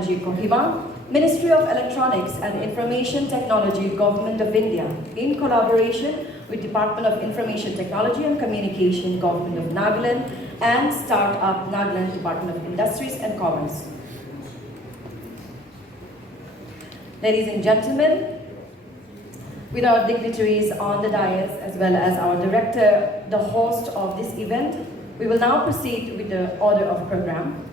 Technology, Kohima, Ministry of Electronics and Information Technology, Government of India, in collaboration with Department of Information Technology and Communication, Government of Nagaland, and Startup Nagaland, Department of Industries and Commerce. Ladies and gentlemen, with our dignitaries on the dais, as well as our director, the host of this event, we will now proceed with the order of program.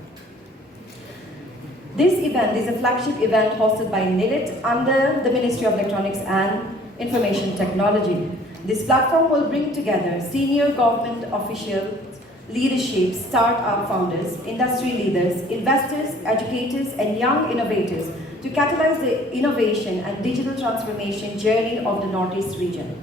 This event is a flagship event hosted by NIELIT under the Ministry of Electronics and Information Technology. This platform will bring together senior government officials, leadership, start-up founders, industry leaders, investors, educators, and young innovators to catalyze the innovation and digital transformation journey of the Northeast region.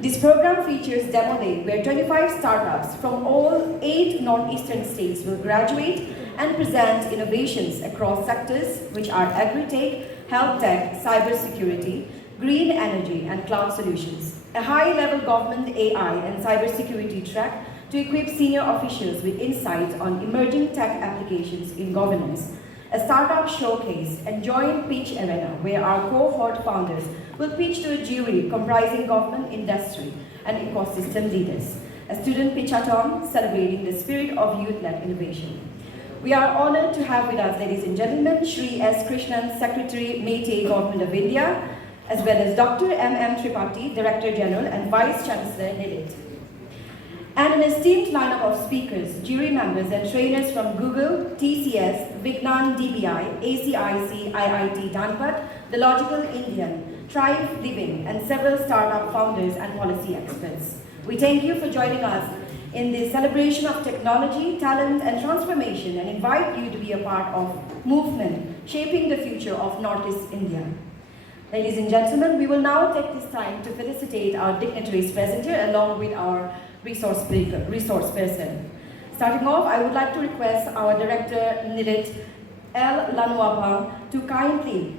This program features Demo Day, where 25 startups from all 8 Northeastern states will graduate and present innovations across sectors which are agri-tech, health tech, cybersecurity, green energy, and cloud solutions. A high-level government AI and cybersecurity track to equip senior officials with insights on emerging tech applications in governance. A startup showcase and joint pitch arena where our cohort founders will pitch to a jury comprising government, industry, and ecosystem leaders. A student pitchathon celebrating the spirit of youth-led innovation. We are honored to have with us, ladies and gentlemen, Shri S, Krishnan, Secretary, Meitei, Government of India, as well as Dr. M. Tripathi, Director General and Vice Chancellor, NIELIT. And an esteemed lineup of speakers, jury members and trainers from Google, TCS, Vignan DBI, ACIC, IIT Dhanpad, The Logical Indian, Thrive Living, and several startup founders and policy experts. We thank you for joining us in this celebration of technology, talent, and transformation, and invite you to be a part of movement shaping the future of Northeast India. Ladies and gentlemen, we will now take this time to felicitate our dignitaries present here along with our resource person. Starting off, I would like to request our Director NIELIT, L. Lanuapang, to kindly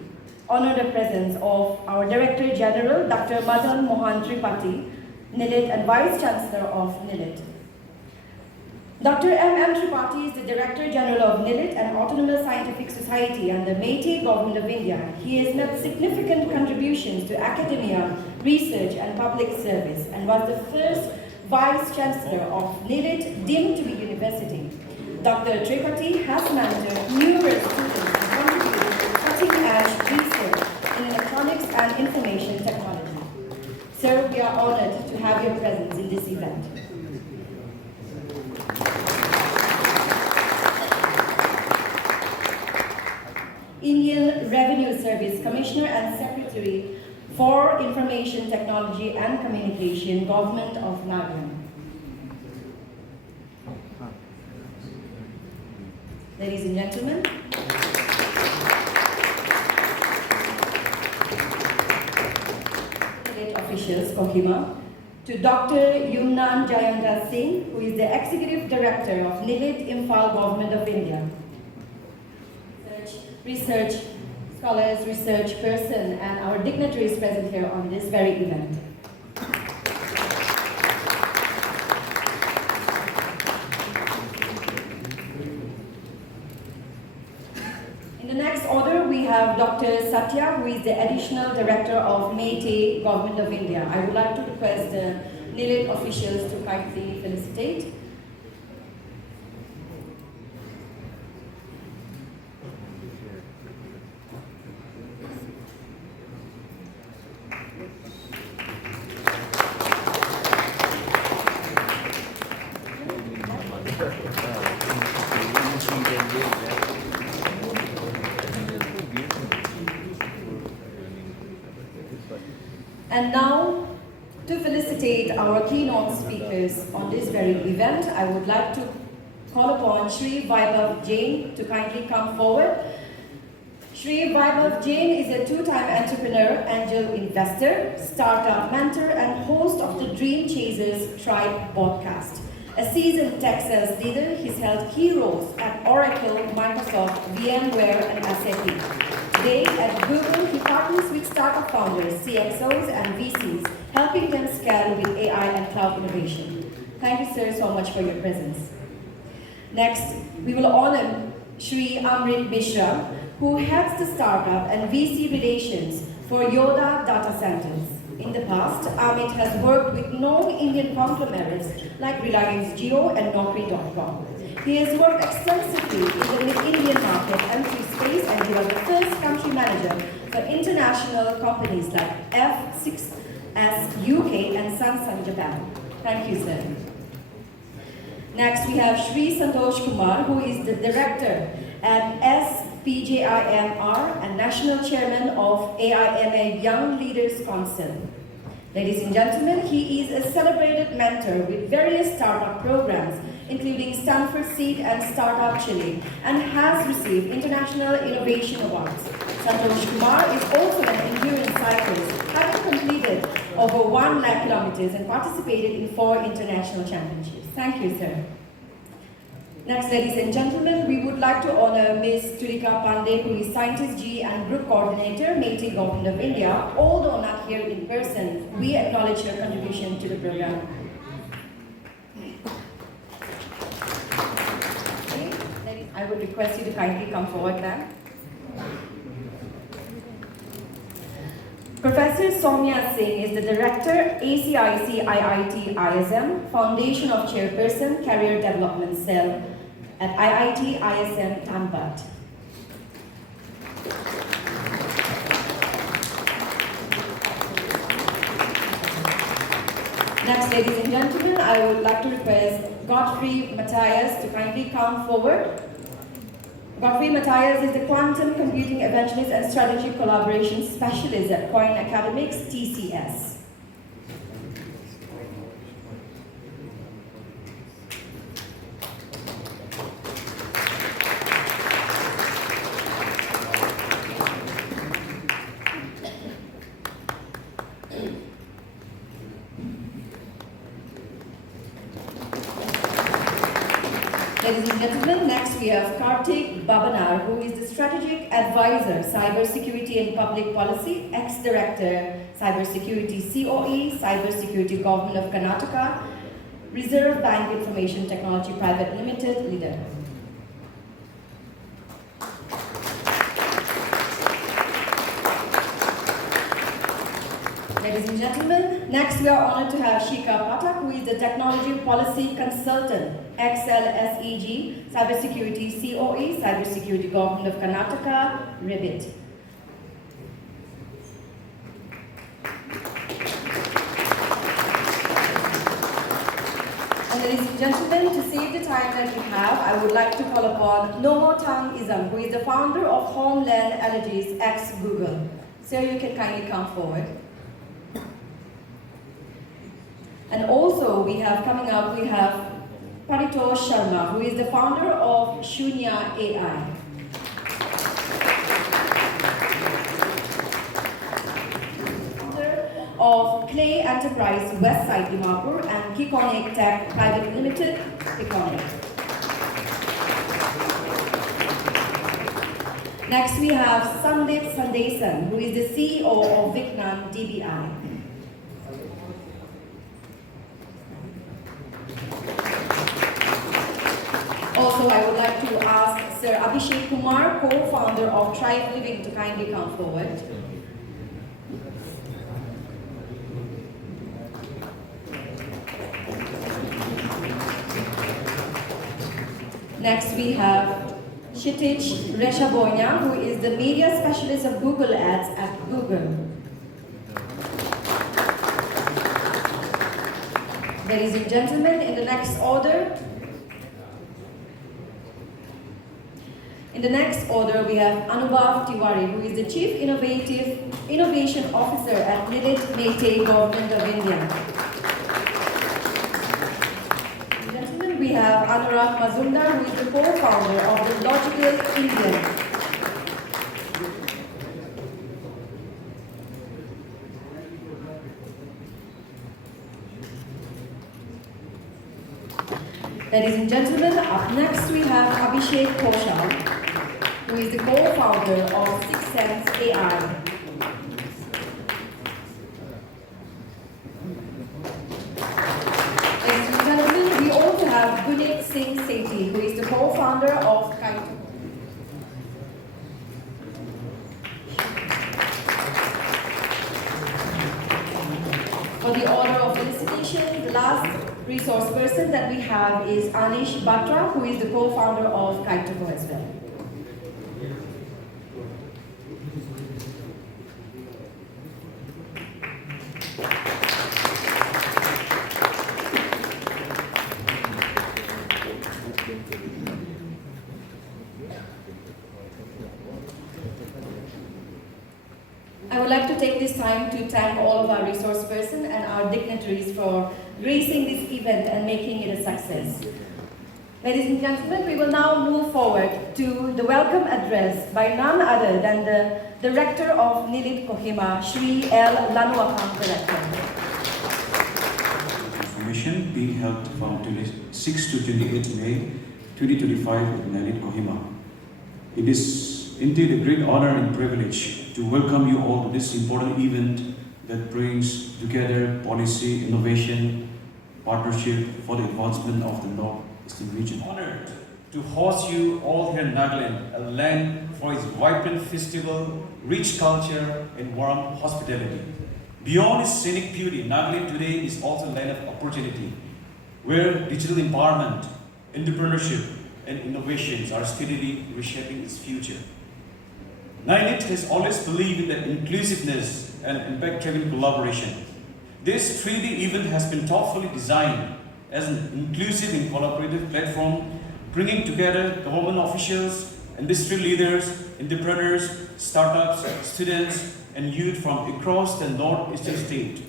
honor the presence of our Director General, Dr. Madan Mohan Tripathi, NIELIT and Vice Chancellor of NIELIT. Dr. M. Tripathi is the Director General of NIELIT, an autonomous scientific society under Meitei Government of India. He has made significant contributions to academia, research, and public service, and was the first Vice Chancellor of NIELIT deemed to be university. Dr. Tripathi has mentored numerous students to contribute to cutting-edge research in electronics and information technology. Sir, we are honored to have your presence in this event. Indian Revenue Service Commissioner and Secretary for Information Technology and Communication, Government of Nagaland. Ladies and gentlemen, state officials, Kohima, to Dr. Yumnan Jayanta Singh, who is the Executive Director of NIELIT, Imphal, Government of India. Research scholars, research person, and our dignitaries present here on this very event. In the next order, we have Dr. Satya, who is the Additional Director of Meitei, Government of India. I would like to request the NIELIT officials to kindly felicitate. And now, to felicitate our keynote speakers on this very event, I would like to call upon Shri Vibb Jain to kindly come forward. Shri Vibb Jain is a two-time entrepreneur, angel investor, startup mentor, and host of the Dream Chasers Tribe podcast. A seasoned tech sales leader, he's held key roles at Oracle, Microsoft, VMware, and SAP. Today, at Google, he partners with startup founders, CXOs, and VCs, helping them scale with AI and cloud innovation. Thank you, sir, so much for your presence. Next, we will honor Shri Amit Mishra, who heads the startup and VC relations for Yoda Data Centers. In the past, Amit has worked with known Indian conglomerates like Reliance Jio and Naukri.com. He has worked extensively in the Indian market and free space, and he was the first country manager for international companies like F6S UK and Samsung Japan. Thank you, sir. Next, we have Shri Santosh Kumar, who is the director at SPJIMR and national chairman of AIMA Young Leaders Council. Ladies and gentlemen, he is a celebrated mentor with various startup programs, including Stanford Seed and Startup Chile, and has received International Innovation Awards. Santosh Kumar is also an endurance cyclist, having completed over 1 lakh kilometers and participated in 4 international championships. Thank you, sir. Next, ladies and gentlemen, we would like to honor Ms. Tulika Pande, who is Scientist G and Group Coordinator, Meitei Government of India. Although not here in person, we acknowledge her contribution to the program. Okay. I would request you to kindly come forward, ma'am. Professor Soumya Singh is the Director, ACIC IIT ISM, Foundation of Chairperson, Career Development Cell at IIT ISM Dhanbad. Next, ladies and gentlemen, I would like to request Godfrey Matthias to kindly come forward. Godfrey Matthias is the Quantum Computing Evangelist and Strategic Collaboration Specialist at Coin Academics, TCS. Ladies and gentlemen, next we have Kartik Babanar, who is the Strategic Advisor, Cybersecurity and Public Policy, Ex-Director, Cybersecurity COE, Cybersecurity Government of Karnataka, Reserve Bank Information Technology Private Limited, leader. Ladies and gentlemen, next we are honored to have Shika Pathak, who is the Technology Policy Consultant, XLSEG, Cybersecurity COE, Cybersecurity Government of Karnataka, Vibb. And ladies and gentlemen, to save the time that we have, I would like to call upon Nomotang Isam, who is the founder of Homeland Allergies ex-Google. So you can kindly come forward. And also we have coming up, we have Paritosh Sharma, who is the founder of Shunya AI. Founder of Clay Enterprise Westside Dimapur and Keynote Tech Private Limited, Keynote. Next we have Sandip Sandesan, who is the CEO of Vignan DBI. Also, I would like to ask Sir Abhishek Kumar, co-founder of Tribe Living, to kindly come forward. Next, we have Kshitij Reshabonya, who is the media specialist of Google Ads at Google. Ladies and gentlemen, in the next order, we have Anubhav Tiwari, who is the Chief Innovation Officer at NIELIT Meitei Government of India. Gentlemen, we have Anurag Mazumdar, who is the co-founder of the Logical Indian. Ladies and gentlemen, up next we have Abhishek Koshal, who is the co-founder of Sixth Sense AI. Ladies and gentlemen, we also have Gunit Singh Sethi, who is the co-founder of Keynote. the order of felicitation, the last resource person that we have is Anish Batra, who is the co-founder of Keynote as well. I would like to take this time to thank all of our resource persons and our dignitaries for gracing this event and making it a success. Ladies and gentlemen, we will now move forward to the welcome address by none other than the Director of NIELIT Kohima, Shri S. Director. Information being held from 26 to 28 May 2025 at NIELIT Kohima. It is indeed a great honor and privilege to welcome you all to this important event that brings together policy, innovation, partnership for the advancement of the Northeastern region. Honored to host you all here in Nagaland, a land for its vibrant festival, rich culture, and warm hospitality. Beyond its scenic beauty, Nagaland today is also a land of opportunity, where digital empowerment, entrepreneurship, and innovations are steadily reshaping its future. NIELIT has always believed in the inclusiveness and impact-driven collaboration. This 3D event has been thoughtfully designed as an inclusive and collaborative platform, bringing together government officials, industry leaders, entrepreneurs, startups, students, and youth from across the northeastern state.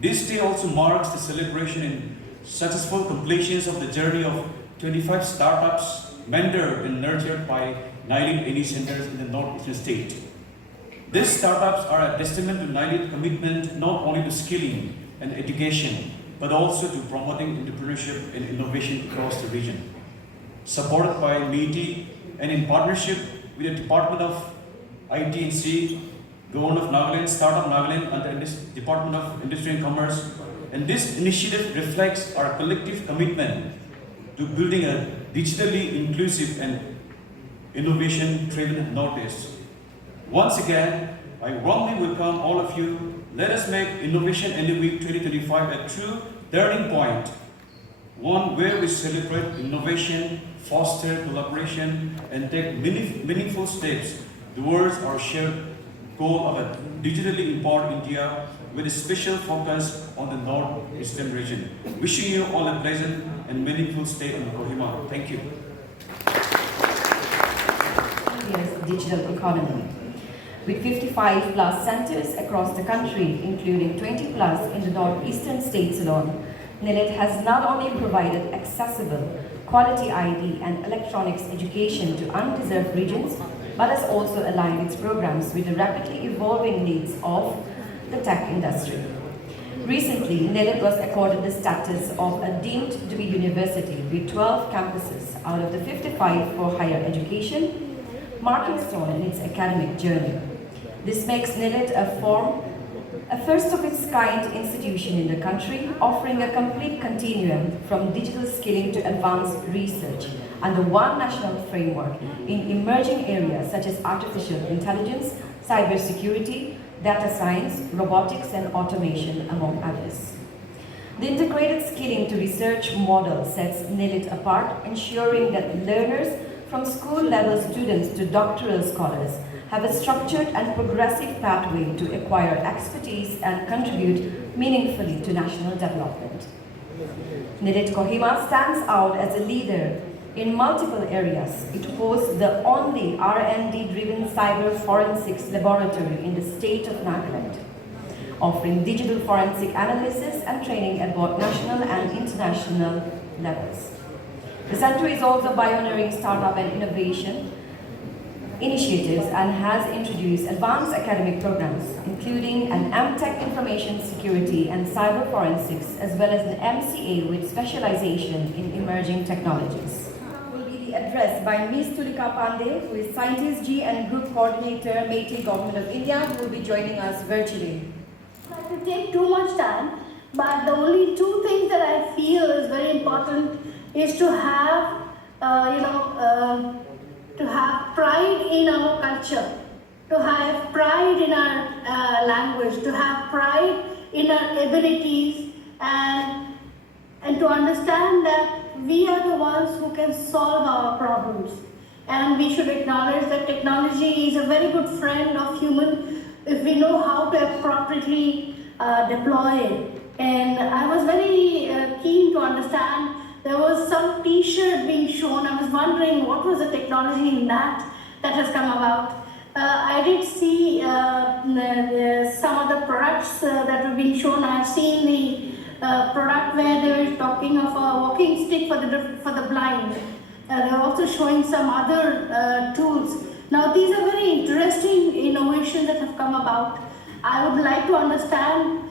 This day also marks the celebration and successful completions of the journey of 25 startups mentored and nurtured by NIELIT NE centers in the northeastern state. These startups are a testament to NIELIT commitment not only to skilling and education, but also to promoting entrepreneurship and innovation across the region. Supported by MITI and in partnership with the Department of IT&C, Government of Nagaland, Startup Nagaland, and the Department of Industry and Commerce, and this initiative reflects our collective commitment to building a digitally inclusive and innovation-driven Northeast. Once again, I warmly welcome all of you. Let us make Innovation Any Week 2025 a true turning point, one where we celebrate innovation, foster collaboration, and take meaningful steps towards our shared goal of a digitally empowered India with a special focus on the northeastern region. Wishing you all a pleasant and meaningful stay in Kohima. Thank you. India's digital economy. With 55 plus centers across the country, including 20 plus in the northeastern states alone, NIELIT has not only provided accessible, quality ID and electronics education to underserved regions, but has also aligned its programs with the rapidly evolving needs of the tech industry. Recently, NIELIT was accorded the status of a deemed to be university with 12 campuses out of the 55 for higher education, marking a stone in its academic journey. This makes NIELIT a first-of-its-kind institution in the country, offering a complete continuum from digital skilling to advanced research under one national framework in emerging areas such as artificial intelligence, cybersecurity, data science, robotics, and automation, among others. The integrated skilling to research model sets NIELIT apart, ensuring that learners from school-level students to doctoral scholars have a structured and progressive pathway to acquire expertise and contribute meaningfully to national development. NIELIT Kohima stands out as a leader in multiple areas. It hosts the only R&D-driven cyber forensics laboratory in the state of Nagaland, offering digital forensic analysis and training at both national and international levels. The center is also pioneering startup and innovation initiatives and has introduced advanced academic programs, including an MTech Information Security and Cyber Forensics, as well as an MCA with specialization in emerging technologies. Will be the address by Ms. Tulika Pande, who is Scientist G and Group Coordinator, MITI Government of India, who will be joining us virtually. Not to take too much time, but the only two things that I feel is very important is to have, to have pride in our culture, to have pride in our language, to have pride in our abilities, and to understand that we are the ones who can solve our problems. And we should acknowledge that technology is a very good friend of human if we know how to appropriately deploy it. And I was very keen to understand, there was some t-shirt being shown. I was wondering what was the technology in that has come about. I did see some of the products that were being shown. I've seen the product where they were talking of a walking stick for the blind. They're also showing some other tools. Now these are very interesting innovations that have come about. I would like to understand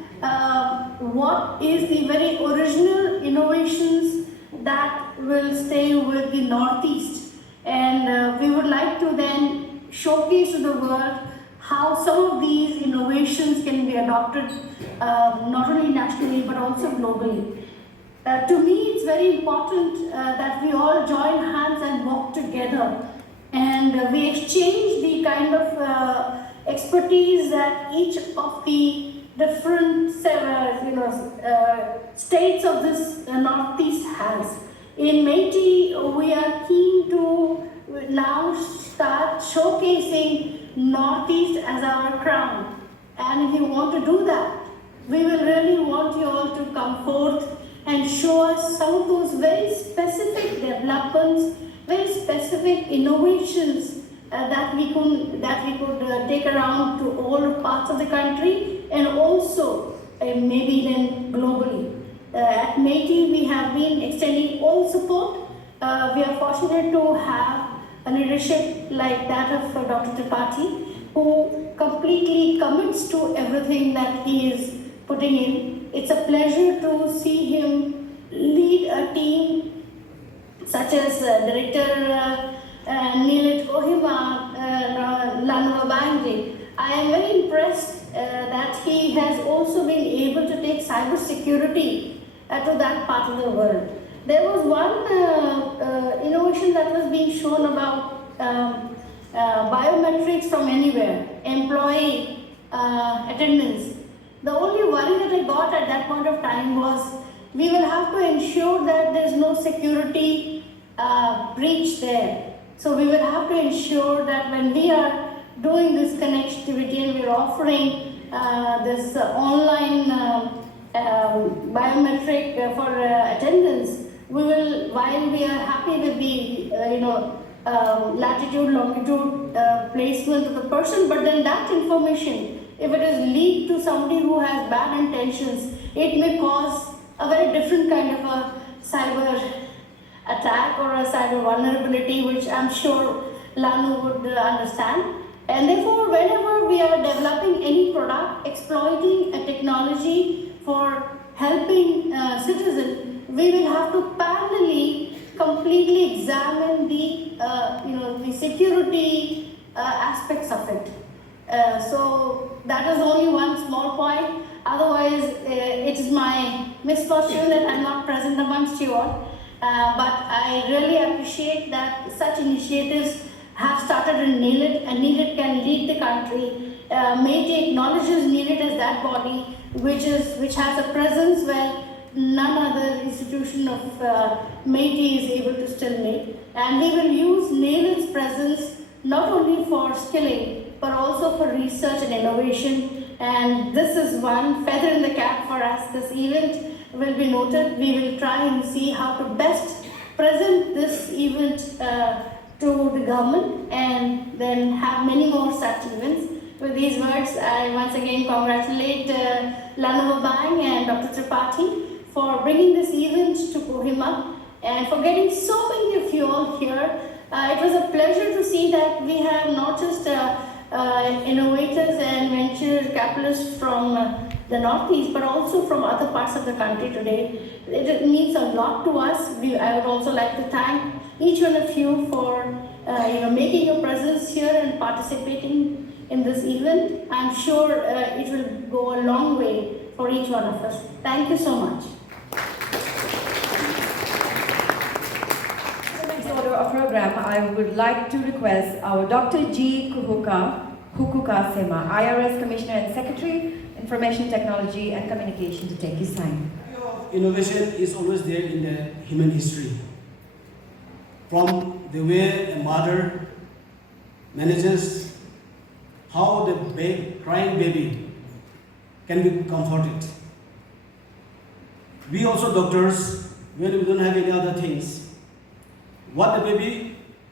what is the very original innovations that will stay with the Northeast. And we would like to then showcase to the world how some of these innovations can be adopted not only nationally but also globally. To me, it's very important that we all join hands and work together, and we exchange the kind of expertise that each of the different states of this Northeast has. In Meitei, we are keen to now start showcasing Northeast as our crown. And if you want to do that, we will really want you all to come forth and show us some of those very specific developments, very specific innovations that we could take around to all parts of the country, and also maybe then globally. At Meitei, we have been extending all support. We are fortunate to have a leadership like that of Dr. Tripathi, who completely commits to everything that he is putting in. It's a pleasure to see him lead a team such as Director NIELIT Kohima, I am very impressed that he has also been able to take cybersecurity to that part of the world. There was one innovation that was being shown about biometrics from anywhere, employee attendance. The only worry that I got at that point of time was we will have to ensure that there is no security breach there. So we will have to ensure that when we are doing this connectivity and we are offering this online biometric for attendance, we will, while we are happy with the latitude, longitude placement of the person, but then that information, if it is leaked to somebody who has bad intentions, it may cause a very different kind of a cyber attack or a cyber vulnerability, which I'm sure Lanu would understand. And therefore, whenever we are developing any product, exploiting a technology for helping citizens, we will have to parallelly completely examine the security aspects of it. So that is only one small point. Otherwise, it is my misfortune that I'm not present amongst you all. But I really appreciate that such initiatives have started in NIELIT, and NIELIT can lead the country. Meitei acknowledges NIELIT as that body which has a presence where none other institution of Meitei is able to still make. And we will use NIELIT's presence not only for skilling, but also for research and innovation. And this is one feather in the cap for us. This event will be noted. We will try and see how to best present this event to the government, and then have many more such events. With these words, I once again congratulate Lanu Bang and Dr. Tripathi for bringing this event to Kohima and for getting so many of you all here. It was a pleasure to see that we have not just innovators and venture capitalists from the Northeast, but also from other parts of the country today. It means a lot to us. I would also like to thank each one of you for making your presence here and participating in this event. I'm sure it will go a long way for each one of us. Thank you so much. In the next order of program, I would like to request our Dr. G. Kuoka Sema, IRS Commissioner and Secretary, Information Technology and Communication to take his time. Innovation is always there in the human history. From the way a mother manages how the crying baby can be comforted. We also doctors, when we don't have any other things, when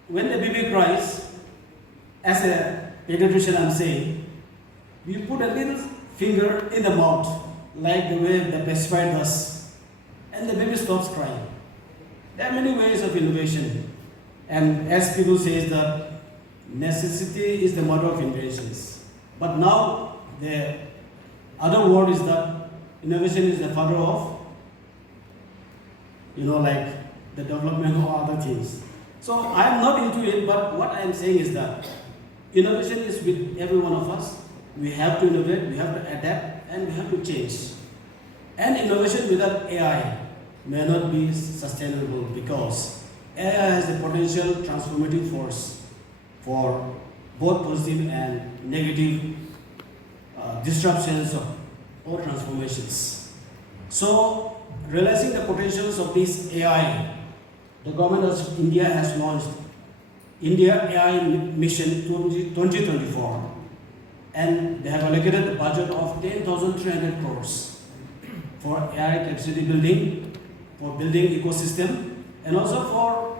the baby cries, as a pediatrician I'm saying, we put a little finger in the mouth, like the way the pesticide does, and the baby stops crying. There are many ways of innovation, and as people say that necessity is the mother of inventions. But now the other word is that innovation is the father of, like the development of other things. So I am not into it, but what I am saying is that innovation is with every one of us. We have to innovate, we have to adapt, and we have to change. And innovation without AI may not be sustainable, because AI has the potential transformative force for both positive and negative disruptions or transformations. So, realizing the potentials of this AI, the government of India has launched India AI Mission 2024, and they have allocated the budget of 10,300 crores for AI capacity building, for building ecosystem, and also for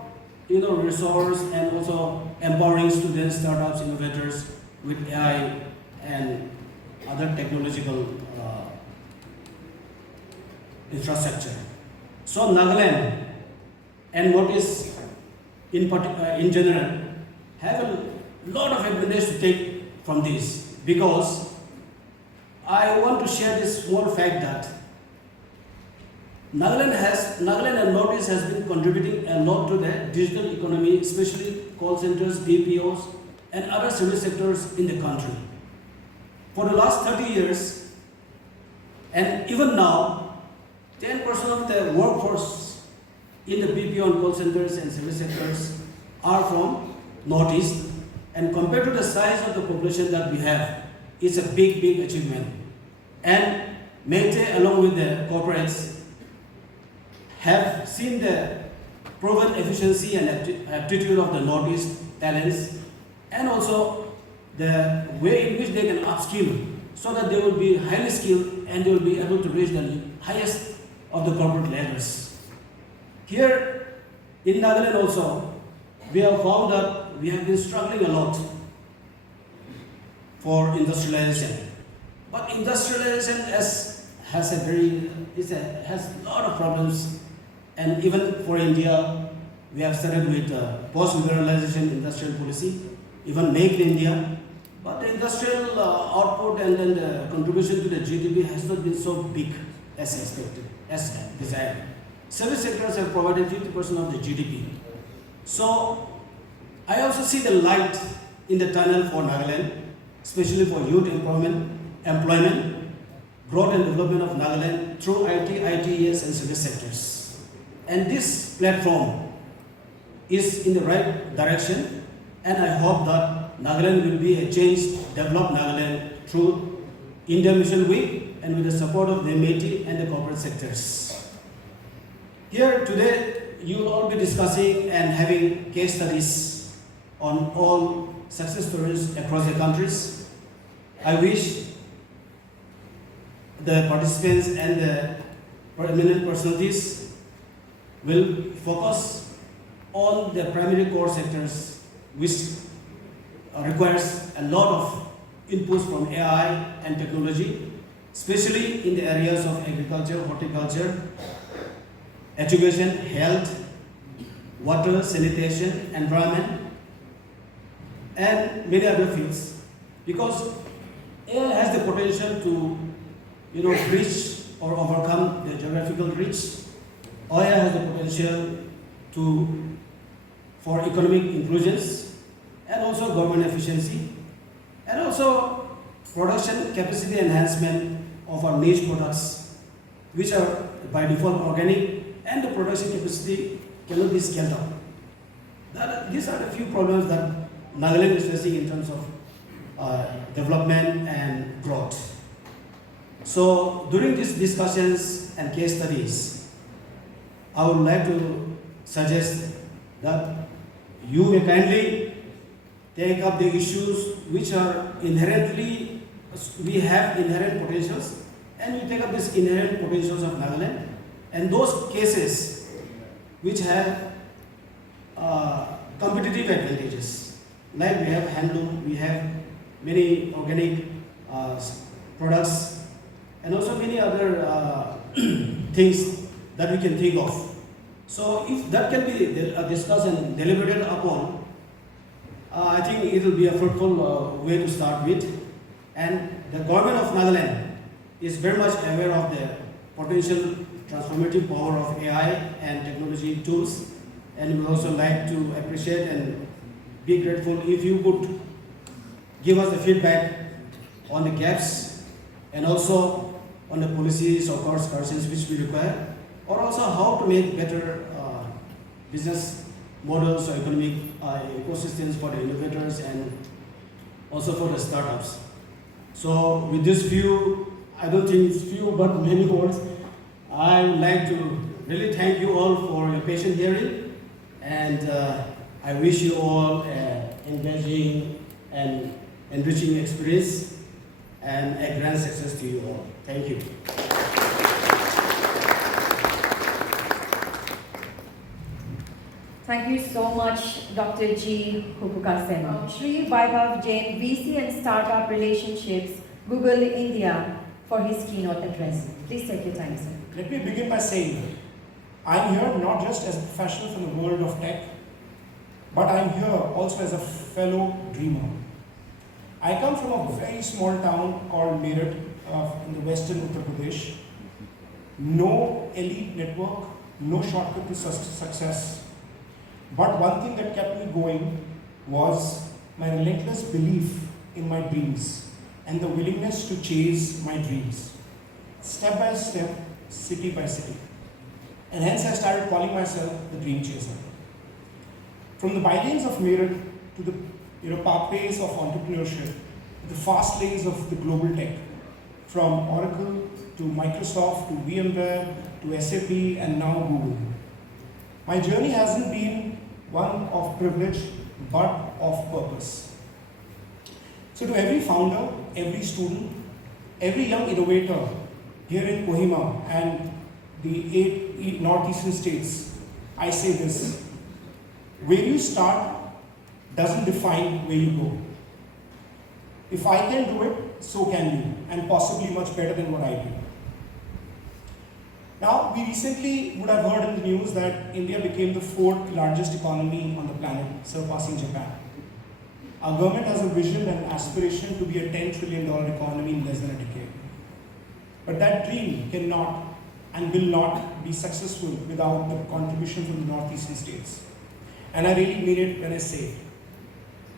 resource, and also empowering students, startups, innovators with AI and other technological infrastructure. So Nagaland and what is in general have a lot of advantage to take from this, because I want to share this small fact that Nagaland and Northeast has been contributing a lot to the digital economy, especially call centers, BPOs, and other service sectors in the country. For the last 30 years, and even now, 10% of the workforce in the BPO and call centers and service sectors are from Northeast, and compared to the size of the population that we have, it's a big, big achievement. And Mete, along with the corporates, have seen the proven efficiency and aptitude of the Northeast talents, and also the way in which they can upskill, so that they will be highly skilled and they will be able to reach the highest of the corporate ladders. Here in Nagaland also, we have found that we have been struggling a lot for industrialization. But industrialization has a lot of problems, and even for India, we have started with post-liberalization industrial policy, even Make in India. But the industrial output and then the contribution to the GDP has not been so big as expected, as desired. Service sectors have provided 50% of the GDP. So I also see the light in the tunnel for Nagaland, especially for youth employment, growth and development of Nagaland through IT, ITES and service sectors. And this platform is in the right direction, and I hope that Nagaland will be a change, develop Nagaland through India Mission Week and with the support of the MIT and the corporate sectors. Here today, you will all be discussing and having case studies on all success stories across the countries. I wish the participants and the eminent personalities will focus on the primary core sectors, which requires a lot of inputs from AI and technology, especially in the areas of agriculture, horticulture, education, health, water, sanitation, environment, and many other fields. Because AI has the potential to, bridge or overcome the geographical reach. AI has the potential for economic inclusions, and also government efficiency, and also production capacity enhancement of our niche products, which are by default organic, and the production capacity cannot be scaled up. These are the few problems that Nagaland is facing in terms of development and growth. So during these discussions and case studies, I would like to suggest that you may kindly take up the issues which are inherently, we have inherent potentials, and we take up these inherent potentials of Nagaland, and those cases which have competitive advantages. Like we have handloom, we have many organic products, and also many other things that we can think of. So if that can be discussed and deliberated upon, I think it will be a fruitful way to start with. And the government of Nagaland is very much aware of the potential transformative power of AI and technology tools, and we would also like to appreciate and be grateful if you could give us the feedback on the gaps and also on the policies or course corrections which we require, or also how to make better business models or economic ecosystems for the innovators and also for the startups. So with this few, I don't think it's few but many words, I would like to really thank you all for your patient hearing, and I wish you all an engaging and enriching experience and a grand success to you all. Thank you. Thank you so much, Dr. G. Hukukasen. Shri Vaibhav Jain, VC and Startup Relationships, Google India, for his keynote address. Please take your time, sir. Let me begin by saying, I'm here not just as a professional from the world of tech, but I'm here also as a fellow dreamer. I come from a very small town called Meerut in the western Uttar Pradesh. No elite network, no shortcut to success. But one thing that kept me going was my relentless belief in my dreams and the willingness to chase my dreams, step by step, city by city. And hence I started calling myself the dream chaser. From the bylanes of Meerut to the pathways of entrepreneurship, the fast lanes of the global tech, from Oracle to Microsoft to VMware to SAP and now Google. My journey hasn't been one of privilege but of purpose. So to every founder, every student, every young innovator here in Kohima and the 8 northeastern states, I say this: where you start doesn't define where you go. If I can do it, so can you, and possibly much better than what I do. Now, we recently would have heard in the news that India became the 4th largest economy on the planet, surpassing Japan. Our government has a vision and aspiration to be a $10 trillion economy in less than a decade. But that dream cannot and will not be successful without the contribution from the northeastern states. And I really mean it when I say it.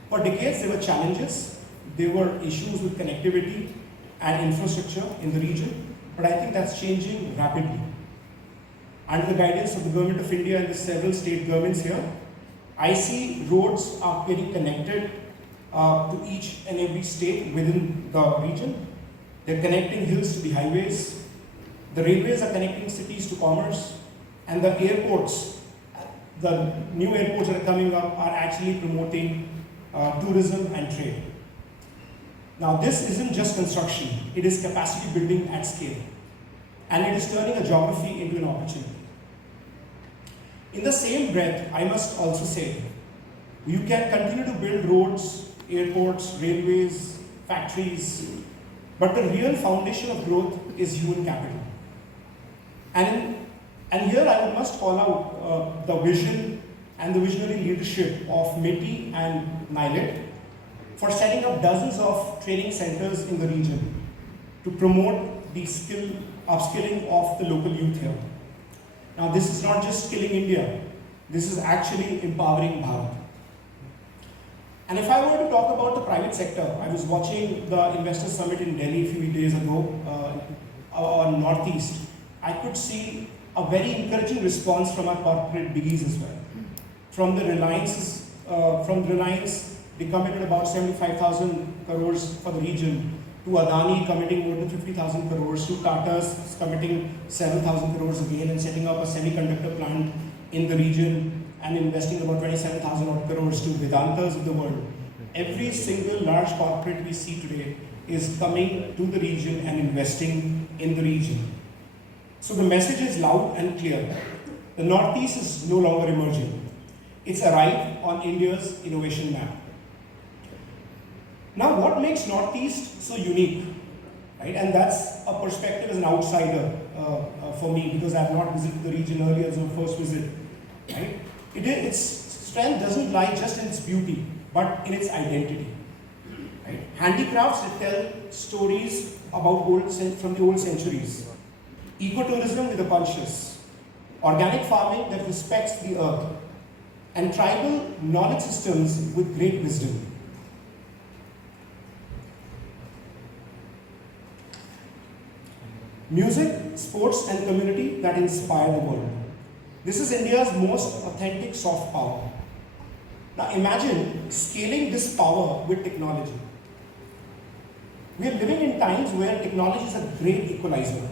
For decades, there were challenges. There were issues with connectivity and infrastructure in the region, but I think that's changing rapidly. Under the guidance of the Government of India and the several state governments here, I see roads are getting connected to each and every state within the region. They're connecting hills to the highways. The railways are connecting cities to commerce. And the airports, the new airports that are coming up, are actually promoting tourism and trade. Now, this isn't just construction, it is capacity building at scale. And it is turning a geography into an opportunity. In the same breath, I must also say, you can continue to build roads, airports, railways, factories, but the real foundation of growth is human capital. And here I must call out the vision and the visionary leadership of MITI and NIELIT for setting up dozens of training centers in the region to promote the upskilling of the local youth here. Now, this is not just skilling India, this is actually empowering Bharat. And if I were to talk about the private sector, I was watching the Investor Summit in Delhi a few days ago on Northeast. I could see a very encouraging response from our corporate biggies as well. From Reliance, they committed about 75,000 crores for the region to Adani committing more than 50,000 crores, to Tata's committing several thousand crores again and setting up a semiconductor plant in the region and investing about 27,000 odd crores, to Vedantas of the world. Every single large corporate we see today is coming to the region and investing in the region. So the message is loud and clear. The Northeast is no longer emerging. It's arrived on India's innovation map. Now, what makes Northeast so unique, right? And that's a perspective as an outsider for me, because I have not visited the region earlier as a first visit, right? Its strength doesn't lie just in its beauty, but in its identity. Right? Handicrafts that tell stories about from the old centuries. Ecotourism with a conscious. Organic farming that respects the earth. And tribal knowledge systems with great wisdom. Music, sports and community that inspire the world. This is India's most authentic soft power. Now imagine scaling this power with technology. We are living in times where technology is a great equalizer.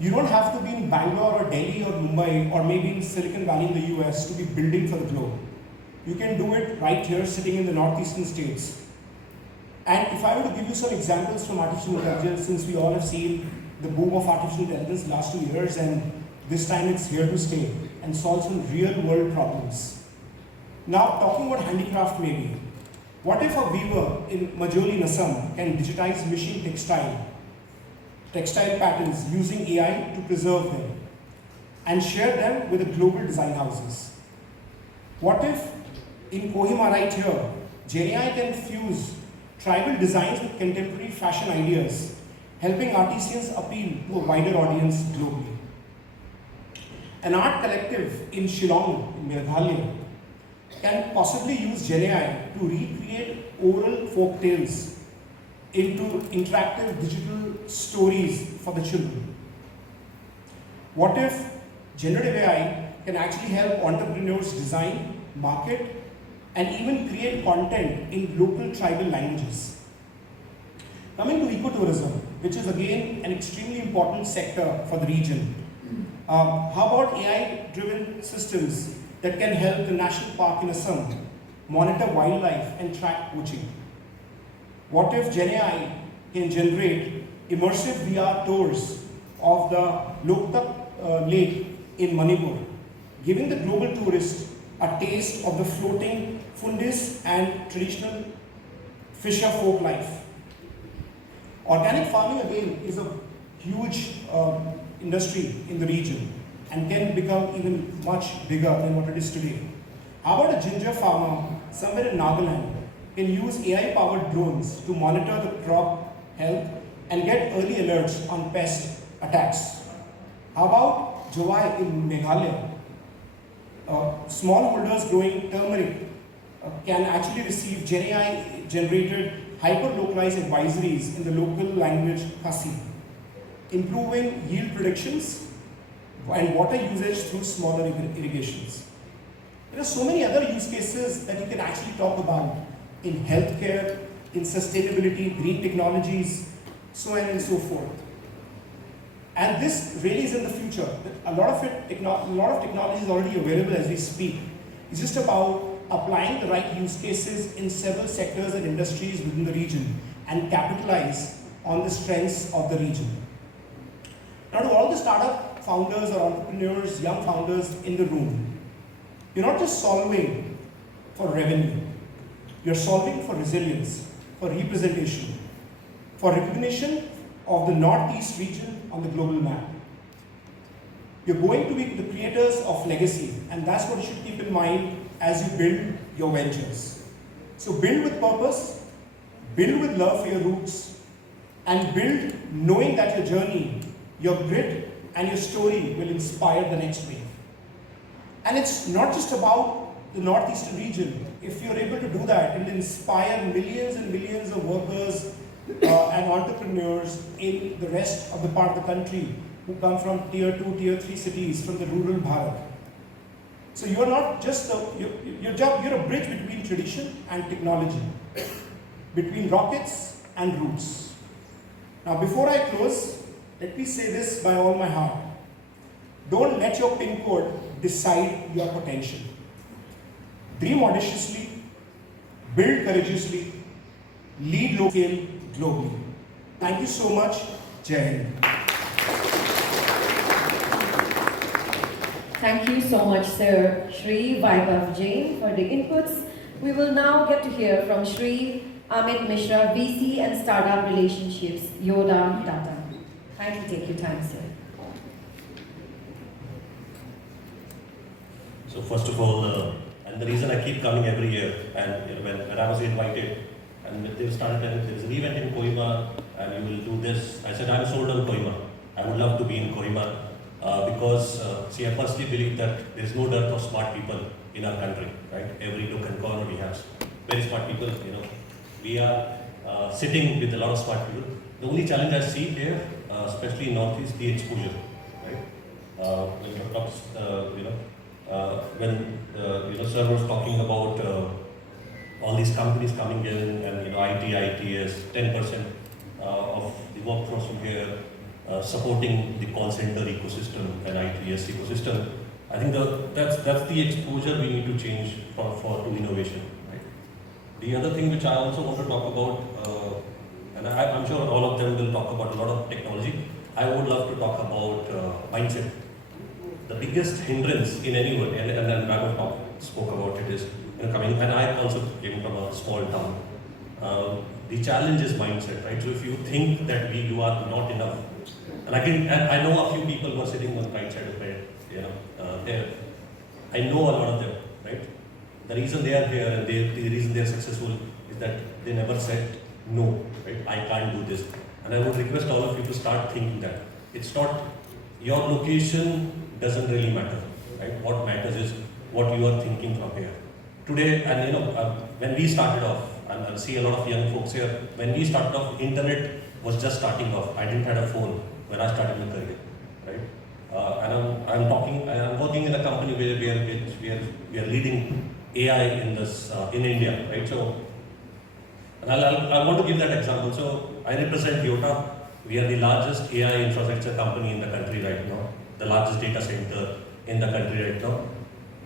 You don't have to be in Bangalore or Delhi or Mumbai or maybe in Silicon Valley in the US to be building for the globe. You can do it right here sitting in the northeastern states. And if I were to give you some examples from artificial intelligence, since we all have seen the boom of artificial intelligence last 2 years, and this time it's here to stay and solve some real world problems. Now talking about handicraft maybe. What if a weaver in Majoli in Assam can digitize machine textile patterns using AI to preserve them and share them with the global design houses? What if in Kohima right here, GenAI can fuse tribal designs with contemporary fashion ideas, helping artisans appeal to a wider audience globally? An art collective in Shillong, in Meghalaya, can possibly use GenAI to recreate oral folk tales into interactive digital stories for the children. What if generative AI can actually help entrepreneurs design, market, and even create content in local tribal languages? Coming to ecotourism, which is again an extremely important sector for the region. How about AI-driven systems that can help the national park in Assam monitor wildlife and track poaching? What if GenAI can generate immersive VR tours of the Loktak lake in Manipur, giving the global tourist a taste of the floating fundis and traditional fisher folk life? Organic farming again is a huge industry in the region and can become even much bigger than what it is today. How about a ginger farmer somewhere in Nagaland can use AI-powered drones to monitor the crop health and get early alerts on pest attacks? How about Jawai in Meghalaya? Smallholders growing turmeric can actually receive GenAI-generated hyper-localized advisories in the local language Khasi, improving yield predictions and water usage through smaller irrigations. There are so many other use cases that you can actually talk about in healthcare, in sustainability, green technologies, so on and so forth. And this really is in the future. A lot of technology is already available as we speak. It's just about applying the right use cases in several sectors and industries within the region and capitalize on the strengths of the region. Now, to all the startup founders or entrepreneurs, young founders in the room, you're not just solving for revenue. You're solving for resilience, for representation, for recognition of the Northeast region on the global map. You're going to be the creators of legacy, and that's what you should keep in mind as you build your ventures. So build with purpose, build with love for your roots, and build knowing that your journey, your grit, and your story will inspire the next wave. And it's not just about the Northeastern region. If you're able to do that, it will inspire millions and millions of workers and entrepreneurs in the rest of the part of the country who come from tier 2, tier 3 cities from the rural Bharat. So you're not just you're a bridge between tradition and technology, between rockets and roots. Now, before I close, let me say this by all my heart. Don't let your PIN code decide your potential. Dream audaciously, build courageously, lead locally, globally. Thank you so much. Jai Hind. Thank you so much, Sir Shri Vibb Jain, for the inputs. We will now get to hear from Shri Amit Mishra, VC and Startup Relationships, Yoda Data. Kindly take your time, sir. So first of all, and the reason I keep coming every year, and when I was invited, and they started telling there's an event in Kohima, and you will do this. I said I'm sold on Kohima. I would love to be in Kohima because see, I personally believe that there is no dearth of smart people in our country, right? Every nook and corner we have very smart people. We are sitting with a lot of smart people. The only challenge I see here, especially in Northeast, the exposure, right? When sir was talking about all these companies coming in and IT, ITS, 10% of the workforce from here, supporting the call center ecosystem and ITS ecosystem. I think that's the exposure we need to change to innovation. Right? The other thing which I also want to talk about, and I'm sure all of them will talk about a lot of technology. I would love to talk about mindset. The biggest hindrance in anyone, and Raghav spoke about it, is coming, and I also came from a small town. The challenge is mindset, right? So if you think that you are not enough, and I know a few people who are sitting on the right side of it, I know a lot of them, right? The reason they are here and the reason they are successful is that they never said no, right? I can't do this. And I would request all of you to start thinking that. It's not, your location doesn't really matter, right? What matters is what you are thinking from here. Today, and when we started off, and I see a lot of young folks here, when we started off, internet was just starting off. I didn't have a phone when I started my career, right? And I'm working in a company where we are leading AI in India, right? So, and I want to give that example. So I represent Toyota. We are the largest AI infrastructure company in the country right now, the largest data center in the country right now,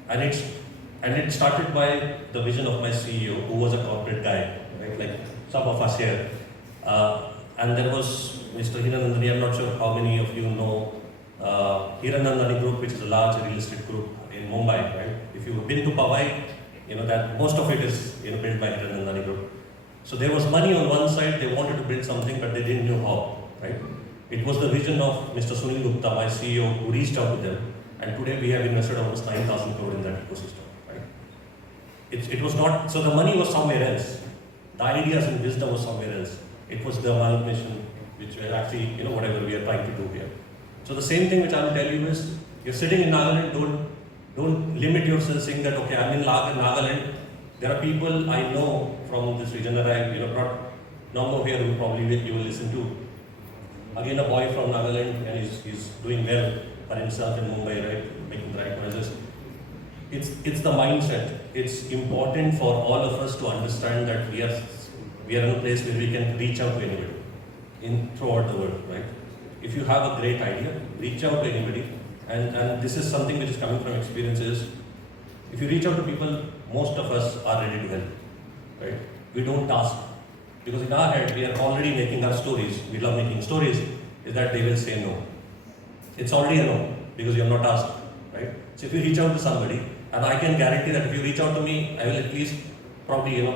and it started by the vision of my CEO, who was a corporate guy, right? Like some of us here, and there was Mr. Hiranandani. I'm not sure how many of you know Hiranandani Group, which is a large real estate group in Mumbai, right? If you've been to Powai, that most of it is built by Hiranandani Group. So there was money on one side, they wanted to build something, but they didn't know how, right? It was the vision of Mr. Sunil Gupta, my CEO, who reached out to them, and today we have invested almost 9,000 crore in that ecosystem, right? It was not, so the money was somewhere else. The ideas and wisdom was somewhere else. It was the amalgamation, which were actually, whatever we are trying to do here. So the same thing which I will tell you is, you're sitting in Nagaland, don't limit yourself saying that, okay, I'm in Nagaland. There are people I know from this region that I brought Nongo here who probably you will listen to. Again, a boy from Nagaland, and he's doing well for himself in Mumbai, right? Making the right noises. It's the mindset. It's important for all of us to understand that we are in a place where we can reach out to anybody throughout the world, right? If you have a great idea, reach out to anybody. And this is something which is coming from experiences. If you reach out to people, most of us are ready to help, right? We don't ask. Because in our head, we are already making our stories. We love making stories, is that they will say no. It's already a no, because you have not asked, right? So if you reach out to somebody, and I can guarantee that if you reach out to me, I will at least probably,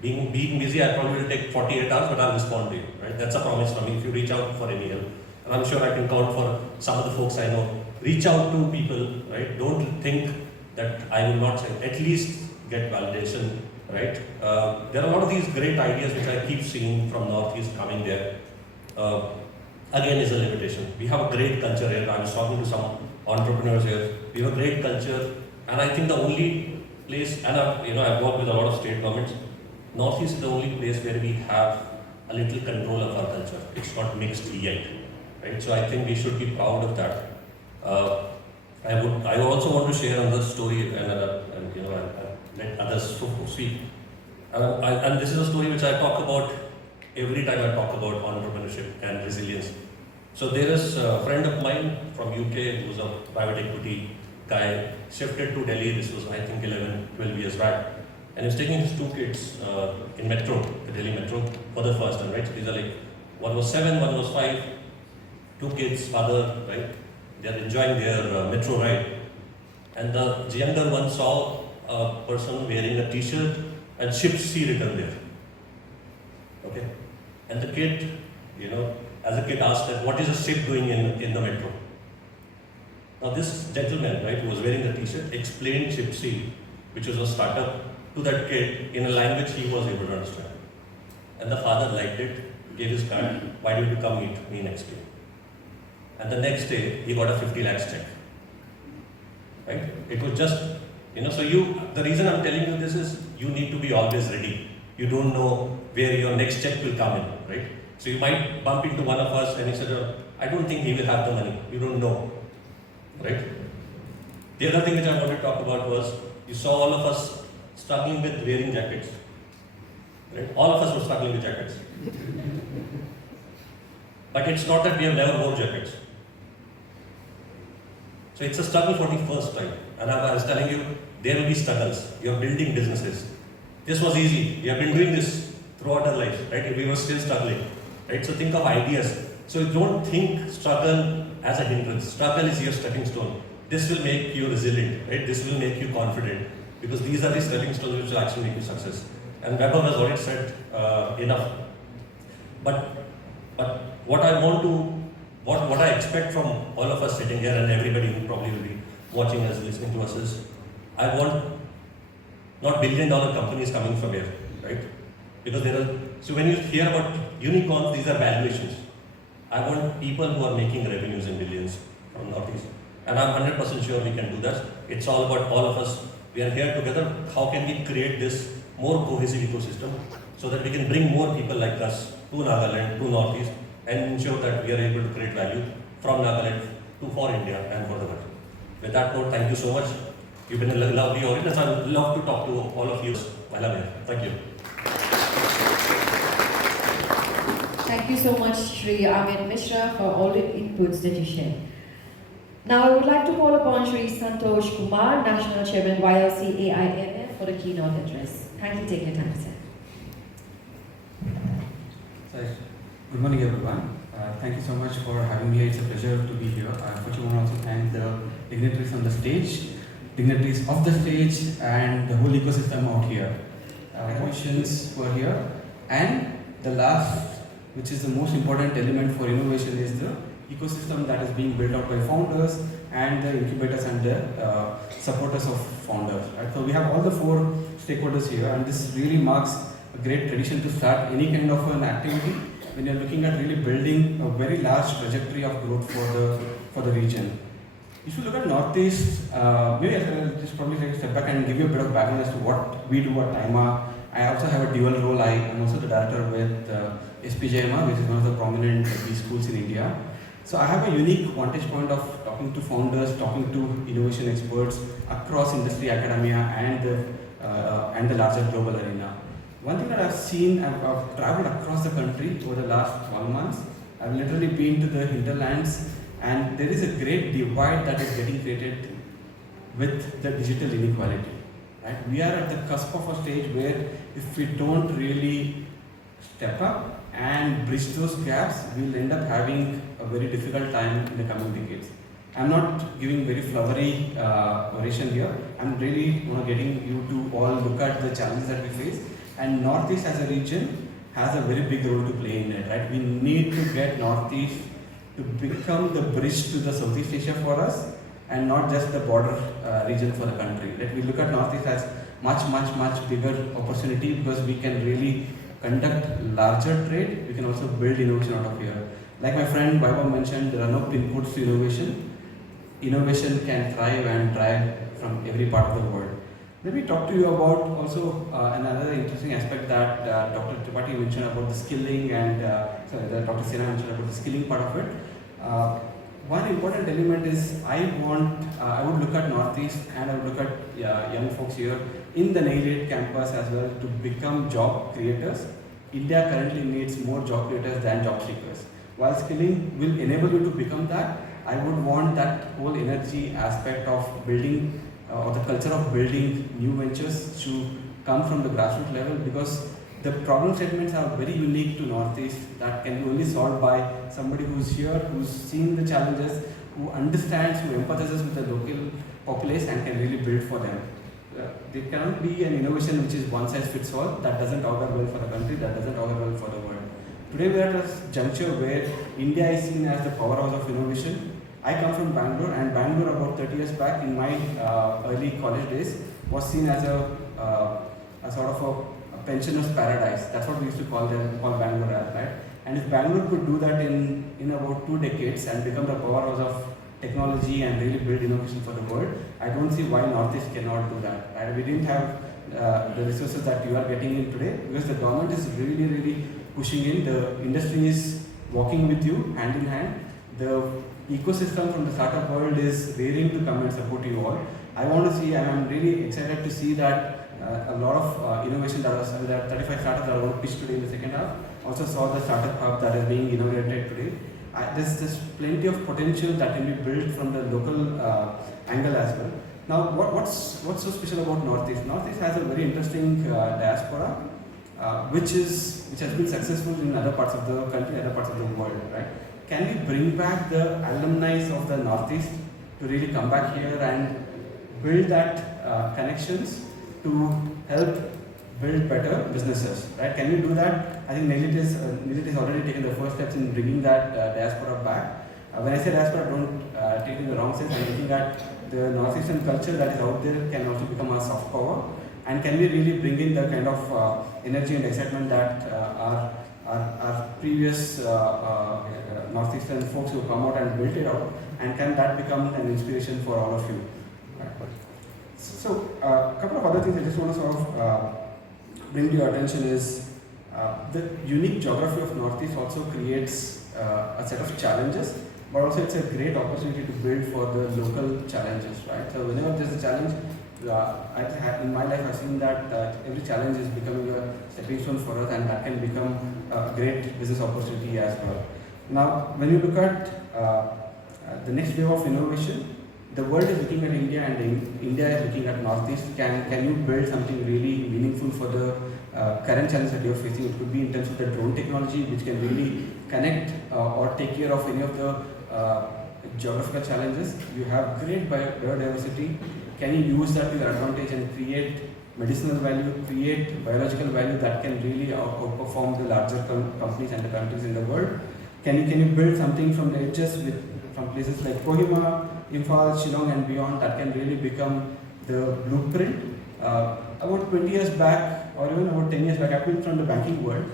being busy, I probably will take 48 hours, but I'll respond to you, right? That's a promise from me if you reach out for any help. And I'm sure I can count for some of the folks I know. Reach out to people, right? Don't think that I will not say, at least get validation, right? There are a lot of these great ideas which I keep seeing from Northeast coming there. Again, is a limitation. We have a great culture here. I was talking to some entrepreneurs here. We have a great culture, and I think the only place, and I've worked with a lot of state governments. Northeast is the only place where we have a little control of our culture. It's not mixed yet, right? So I think we should be proud of that. I also want to share another story, and let others speak. And this is a story which I talk about every time I talk about entrepreneurship and resilience. So there is a friend of mine from UK who's a private equity guy, shifted to Delhi, this was I think 11, 12 years back. And he's taking his 2 kids in metro, the Delhi metro, for the first time, right? So these are like, one was 7, one was 5, 2 kids, father, right? They're enjoying their metro ride. And the younger one saw a person wearing a t-shirt and ship C written there. Okay? And the kid, you know, as a kid asked that, what is a ship doing in the metro? Now this gentleman, right, who was wearing the t-shirt, explained ship C, which was a startup, to that kid in a language he was able to understand. And the father liked it, gave his card, why don't you come meet me next day? And the next day, he got a 50 lakhs check. Right? It was just, you know, so the reason I'm telling you this is, you need to be always ready. You don't know where your next check will come in, right? So you might bump into one of us and he said, I don't think he will have the money. You don't know, right? The other thing which I wanted to talk about was, you saw all of us struggling with wearing jackets, right? All of us were struggling with jackets. But it's not that we have never worn jackets. So it's a struggle for the first time. And I was telling you, there will be struggles. You're building businesses. This was easy. We have been doing this throughout our lives, right? We were still struggling, right? So think of ideas. So don't think struggle as a hindrance. Struggle is your stepping stone. This will make you resilient, right? This will make you confident, because these are the stepping stones which will actually make you success. And Vibb has already said enough. But what I want to, what I expect from all of us sitting here and everybody who probably will be watching us, listening to us is, I want not billion-dollar companies coming from here, right? Because so when you hear about unicorns, these are valuations. I want people who are making revenues in billions from Northeast. And I'm 100% sure we can do that. It's all about all of us. We are here together. How can we create this more cohesive ecosystem so that we can bring more people like us to Nagaland, to Northeast, and ensure that we are able to create value from Nagaland to for India and for the world. With that note, thank you so much. You've been a lovely audience. I'd love to talk to all of you while I'm here. Thank you. Thank you so much, Shri Amit Mishra, for all the inputs that you shared. Now I would like to call upon Shri Santosh Kumar, National Chairman YLC AIMF, for the keynote address. Kindly take your time, sir. Good morning, everyone. Thank you so much for having me here. It's a pleasure to be here. I want to also thank the dignitaries on the stage, dignitaries off the stage, and the whole ecosystem out here. Questions who are here. And the last, which is the most important element for innovation, is the ecosystem that is being built out by founders and the incubators and the supporters of founders. Right? So we have all the 4 stakeholders here, and this really marks a great tradition to start any kind of an activity when you're looking at really building a very large trajectory of growth for the region. If you look at Northeast, maybe I'll just probably take a step back and give you a bit of background as to what we do at TIMA. I also have a dual role. I am also the director with SPJMA, which is one of the prominent B schools in India. So I have a unique vantage point of talking to founders, talking to innovation experts across industry, academia, and the larger global arena. One thing that I've seen, I've traveled across the country over the last 12 months. I've literally been to the hinterlands, and there is a great divide that is getting created with the digital inequality. Right? We are at the cusp of a stage where if we don't really step up and bridge those gaps, we'll end up having a very difficult time in the coming decades. I'm not giving very flowery oration here. I'm really getting you to all look at the challenges that we face. And Northeast as a region has a very big role to play in it. Right? We need to get Northeast to become the bridge to the Southeast Asia for us, and not just the border region for the country. Right? We look at Northeast as much bigger opportunity, because we can really conduct larger trade. We can also build innovation out of here. Like my friend Vibb mentioned, there are no pinpoints to innovation. Innovation can thrive and drive from every part of the world. Let me talk to you about also another interesting aspect that Dr. Tripathi mentioned about the skilling, and Dr. Sena mentioned about the skilling part of it. One important element is I would look at Northeast, and I would look at young folks here in the NIELIT campus as well, to become job creators India currently needs more job creators than job seekers. While skilling will enable you to become that, I would want that whole energy aspect of building or the culture of building new ventures to come from the grassroots level, because the problem statements are very unique to Northeast that can be only solved by somebody who's here, who's seen the challenges, who understands, who empathizes with the local populace and can really build for them. There cannot be an innovation which is one size fits all. That doesn't augur well for the country, that doesn't augur well for the world. Today we are at a juncture where India is seen as the powerhouse of innovation. I come from Bangalore, and Bangalore about 30 years back in my early college days was seen as a sort of a pensioner's paradise. That's what we used to call Bangalore as, right? And if Bangalore could do that in about 2 decades and become the powerhouse of technology and really build innovation for the world, I don't see why Northeast cannot do that. Right? We didn't have the resources that you are getting in today because the government is really pushing in. The industry is walking with you hand in hand. The ecosystem from the startup world is raring to come and support you all. I want to see, and I'm really excited to see that a lot of innovation that was, there are 35 startups that are going to pitch today in the second half. Also saw the startup hub that is being inaugurated today. There's plenty of potential that can be built from the local angle as well. Now, what's so special about Northeast? Northeast has a very interesting diaspora, which has been successful in other parts of the country, other parts of the world, right? Can we bring back the alumni of the Northeast to really come back here and build that connections to help build better businesses, right? Can we do that? I think NIELIT has already taken the first steps in bringing that diaspora back. When I say diaspora, don't take it in the wrong sense. I'm looking at the Northeastern culture that is out there can also become a soft power. And can we really bring in the kind of energy and excitement that our previous Northeastern folks who come out and built it out, and can that become an inspiration for all of you? Right. So a couple of other things I just want to sort of bring to your attention is the unique geography of Northeast also creates a set of challenges, but also it's a great opportunity to build for the local challenges, right? So whenever there's a challenge, in my life I've seen that every challenge is becoming a stepping stone for us, and that can become a great business opportunity as well. Now, when you look at the next wave of innovation, the world is looking at India and India is looking at Northeast. Can you build something really meaningful for the current challenge that you're facing? It could be in terms of the drone technology, which can really connect or take care of any of the geographical challenges. You have great biodiversity. Can you use that to your advantage and create medicinal value, create biological value that can really outperform the larger companies and the countries in the world? Can you build something from the edges from places like Kohima, Imphal, Shillong and beyond that can really become the blueprint? About 20 years back, or even about 10 years back, I've been from the banking world.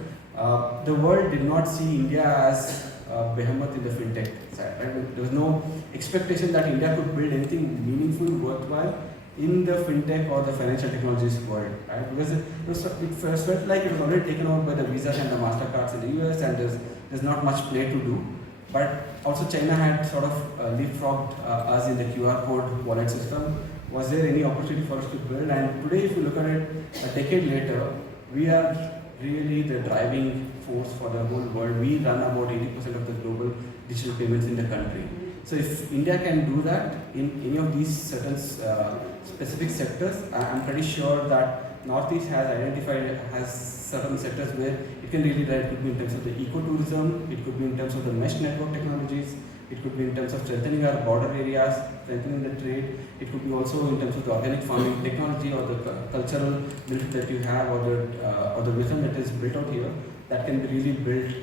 The world did not see India as a behemoth in the fintech side. Right? There was no expectation that India could build anything meaningful, worthwhile in the fintech or the financial technologies world. Right? Because it felt like it was already taken over by the Visas and the MasterCards in the US, and there's not much play to do. But also China had sort of leapfrogged us in the QR code wallet system. Was there any opportunity for us to build? And today, if you look at it, a decade later, we are really the driving force for the whole world. We run about 80% of the global digital payments in the country. So if India can do that in any of these certain specific sectors, I'm pretty sure that Northeast has certain sectors where it can really drive. It could be in terms of the ecotourism, it could be in terms of the mesh network technologies, it could be in terms of strengthening our border areas, strengthening the trade, it could be also in terms of the organic farming technology or the cultural build that you have, or the wisdom that is built out here that can be really built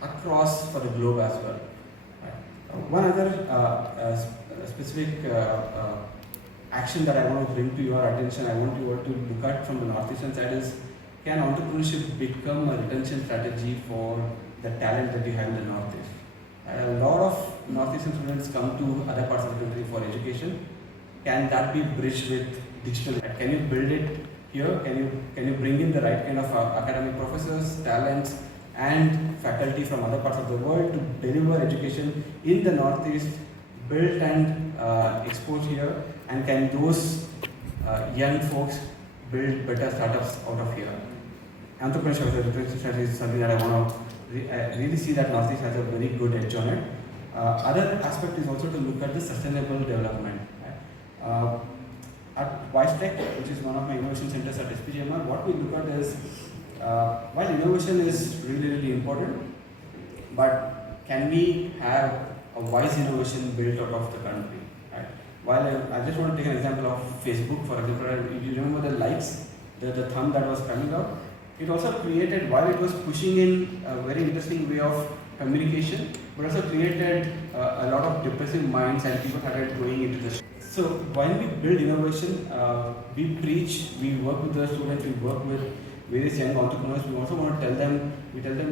across for the globe as well. One other specific action that I want to bring to your attention, I want you all to look at from the Northeastern side is, can entrepreneurship become a retention strategy for the talent that you have in the Northeast? A lot of Northeastern students come to other parts of the country for education. Can that be bridged with digital? Can you build it here? Can you bring in the right kind of academic professors, talents, and faculty from other parts of the world to deliver education in the Northeast, built and exposed here? And can those young folks build better startups out of here? entrepreneurship as a literacy strategy is something that I want to really see that Northeast has a very good edge on it. Other aspect is also to look at the sustainable development. Right? At WISE-Tech, which is one of my innovation centers at SPGMR, what we look at is, while innovation is really, really important, but can we have a wise innovation built out of the country? Right? While I just want to take an example of Facebook, for example, if you remember the likes, the thumb that was coming out, it also created, while it was pushing in a very interesting way of communication, but also created a lot of depressive minds and people started going into the. So when we build innovation, we preach, we work with the students, we work with various young entrepreneurs. We also want to tell them,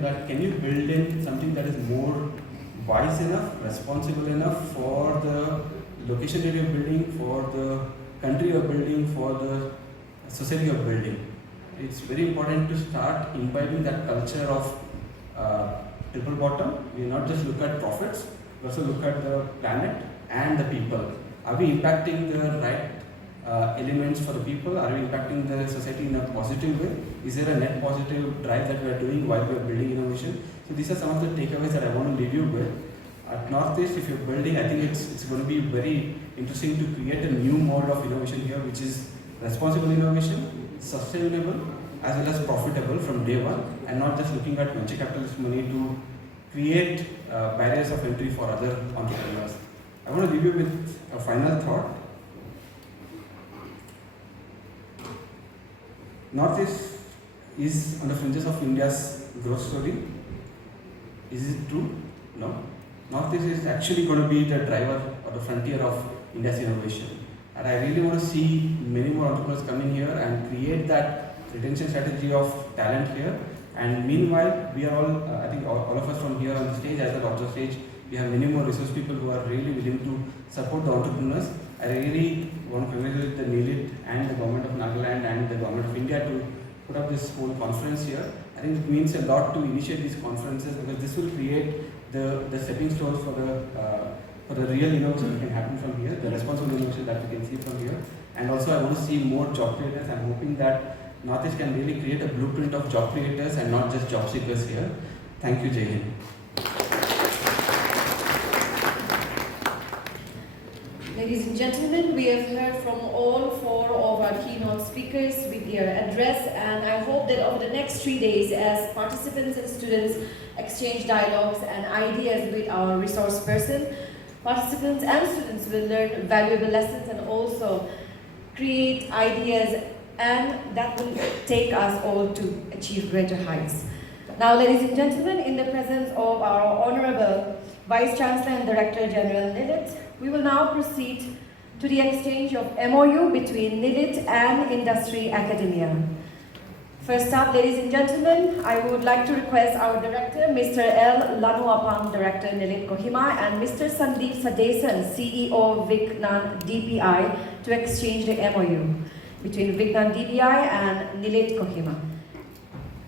that can you build in something that is more wise enough, responsible enough for the location that you're building, for the country you're building, for the society you're building. It's very important to start imbibing that culture of triple bottom. We not just look at profits, we also look at the planet and the people. Are we impacting the right elements for the people? Are we impacting the society in a positive way? Is there a net positive drive that we are doing while we are building innovation? So these are some of the takeaways that I want to leave you with. At Northeast, if you're building, I think it's going to be very interesting to create a new mode of innovation here, which is responsible innovation, sustainable, as well as profitable from day one, and not just looking at venture capitalist money to create barriers of entry for other entrepreneurs. I want to leave you with a final thought. Northeast is on the fringes of India's growth story. Is it true? No. Northeast is actually going to be the driver or the frontier of India's innovation. And I really want to see many more entrepreneurs come in here and create that retention strategy of talent here. And meanwhile, we are all, I think all of us from here on the stage as well as off the stage, we have many more resource people who are really willing to support the entrepreneurs. I really want to congratulate the NIELIT and the government of Nagaland and the government of India to put up this whole conference here. I think it means a lot to initiate these conferences because this will create the stepping stones for the real innovation that can happen from here, the responsible innovation that we can see from here. And also I want to see more job creators. I'm hoping that Northeast can really create a blueprint of job creators and not just job seekers here. Thank you, Jai Hind. Ladies and gentlemen, we have heard from all four of our keynote speakers with their address, and I hope that over the next 3 days, as participants and students exchange dialogues and ideas with our resource person, participants and students will learn valuable lessons and also create ideas, and that will take us all to achieve greater heights. Now, ladies and gentlemen, in the presence of our Honorable Vice Chancellor and Director General NIELIT, we will now proceed to the exchange of MOU between NIELIT and industry academia. First up, ladies and gentlemen, I would like to request our Director, Mr. L. Lanuapang, Director NIELIT Kohima, and Mr. Sandeep Sadesan, CEO Vignan DBI, to exchange the MOU between Vignan DBI and NIELIT Kohima.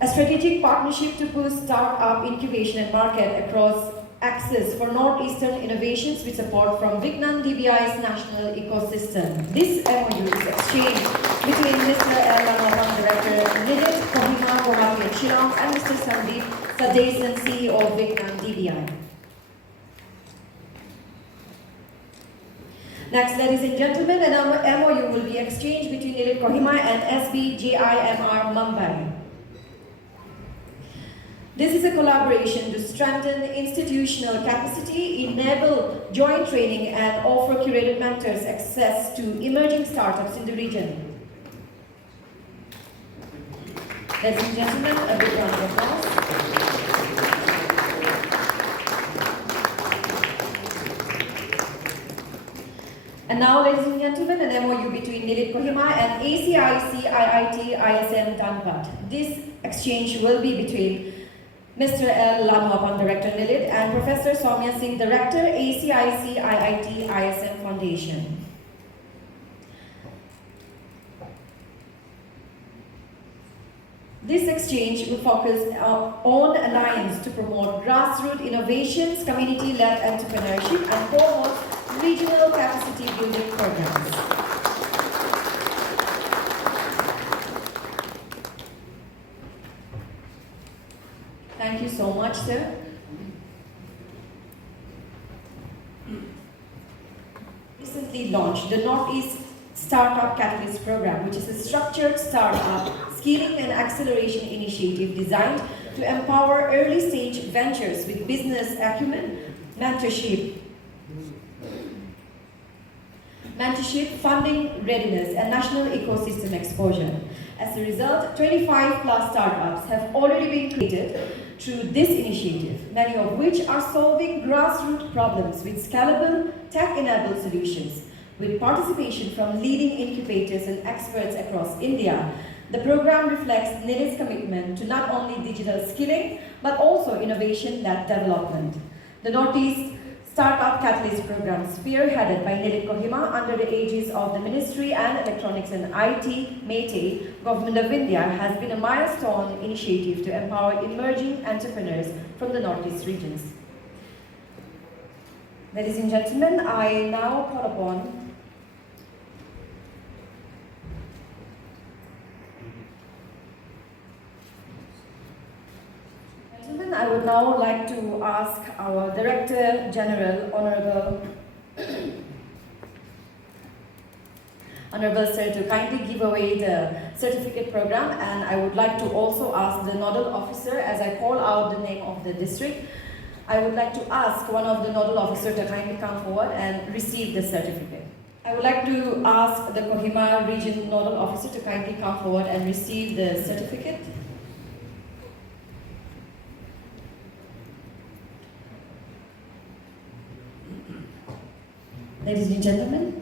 A strategic partnership to boost startup incubation and market across access for Northeastern innovations with support from Vignan DBI's national ecosystem. This MOU is exchanged between Mr. L. Lanuapang, Director NIELIT Kohima, Guwahati and Shillong, and Mr. Sandeep Sadesan, CEO of Vignan DBI. Next, ladies and gentlemen, an MOU will be exchanged between NIELIT Kohima and SBJIMR Mumbai. This is a collaboration to strengthen institutional capacity, enable joint training, and offer curated mentors access to emerging startups in the region. Ladies and gentlemen, a big round of applause. And now, ladies and gentlemen, an MOU between NIELIT Kohima and ACIC IIT ISM Dhanbad. This exchange will be between Mr. L. Lanuapang, Director NIELIT, and Professor Soumya Singh, Director ACIC IIT ISM Foundation. This exchange will focus on alliance to promote grassroots innovations, community-led entrepreneurship, and promote regional capacity building programs. much, sir. Recently launched the Northeast Startup Catalyst Program, which is a structured startup scaling and acceleration initiative designed to empower early-stage ventures with business acumen, mentorship, funding readiness, and national ecosystem exposure. As a result, 25 plus startups have already been created through this initiative, many of which are solving grassroots problems with scalable, tech-enabled solutions. With participation from leading incubators and experts across India, the program reflects NIELIT's commitment to not only digital skilling, but also innovation-led development. The Northeast Startup Catalyst Program, spearheaded by NIELIT Kohima under the aegis of the Ministry and Electronics and IT, MeitY, Government of India, has been a milestone initiative to empower emerging entrepreneurs from the Northeast regions. Ladies and gentlemen, I now call upon I would now like to ask our Director General, Honorable Sir, to kindly give away the certificate program, and I would like to also ask the nodal officer, as I call out the name of the district, I would like to ask one of the nodal officers to kindly come forward and receive the certificate. I would like to ask the Kohima region nodal officer to kindly come forward and receive the certificate. Ladies and gentlemen,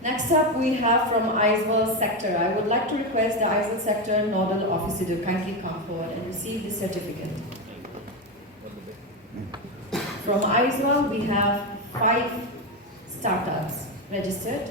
next up we have from Aizawl sector. I would like to request the Aizawl sector nodal officer to kindly come forward and receive the certificate. From Aizawl, we have 5 startups registered.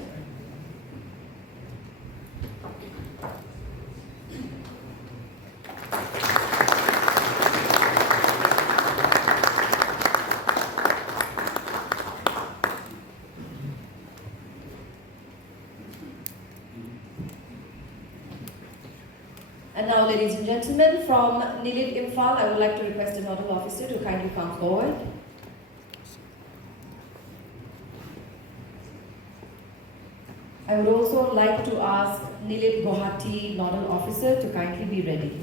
And now, ladies and gentlemen, from NIELIT Imphal, I would like to request the nodal officer to kindly come forward. I would also like to ask NIELIT Guwahati nodal officer to kindly be ready.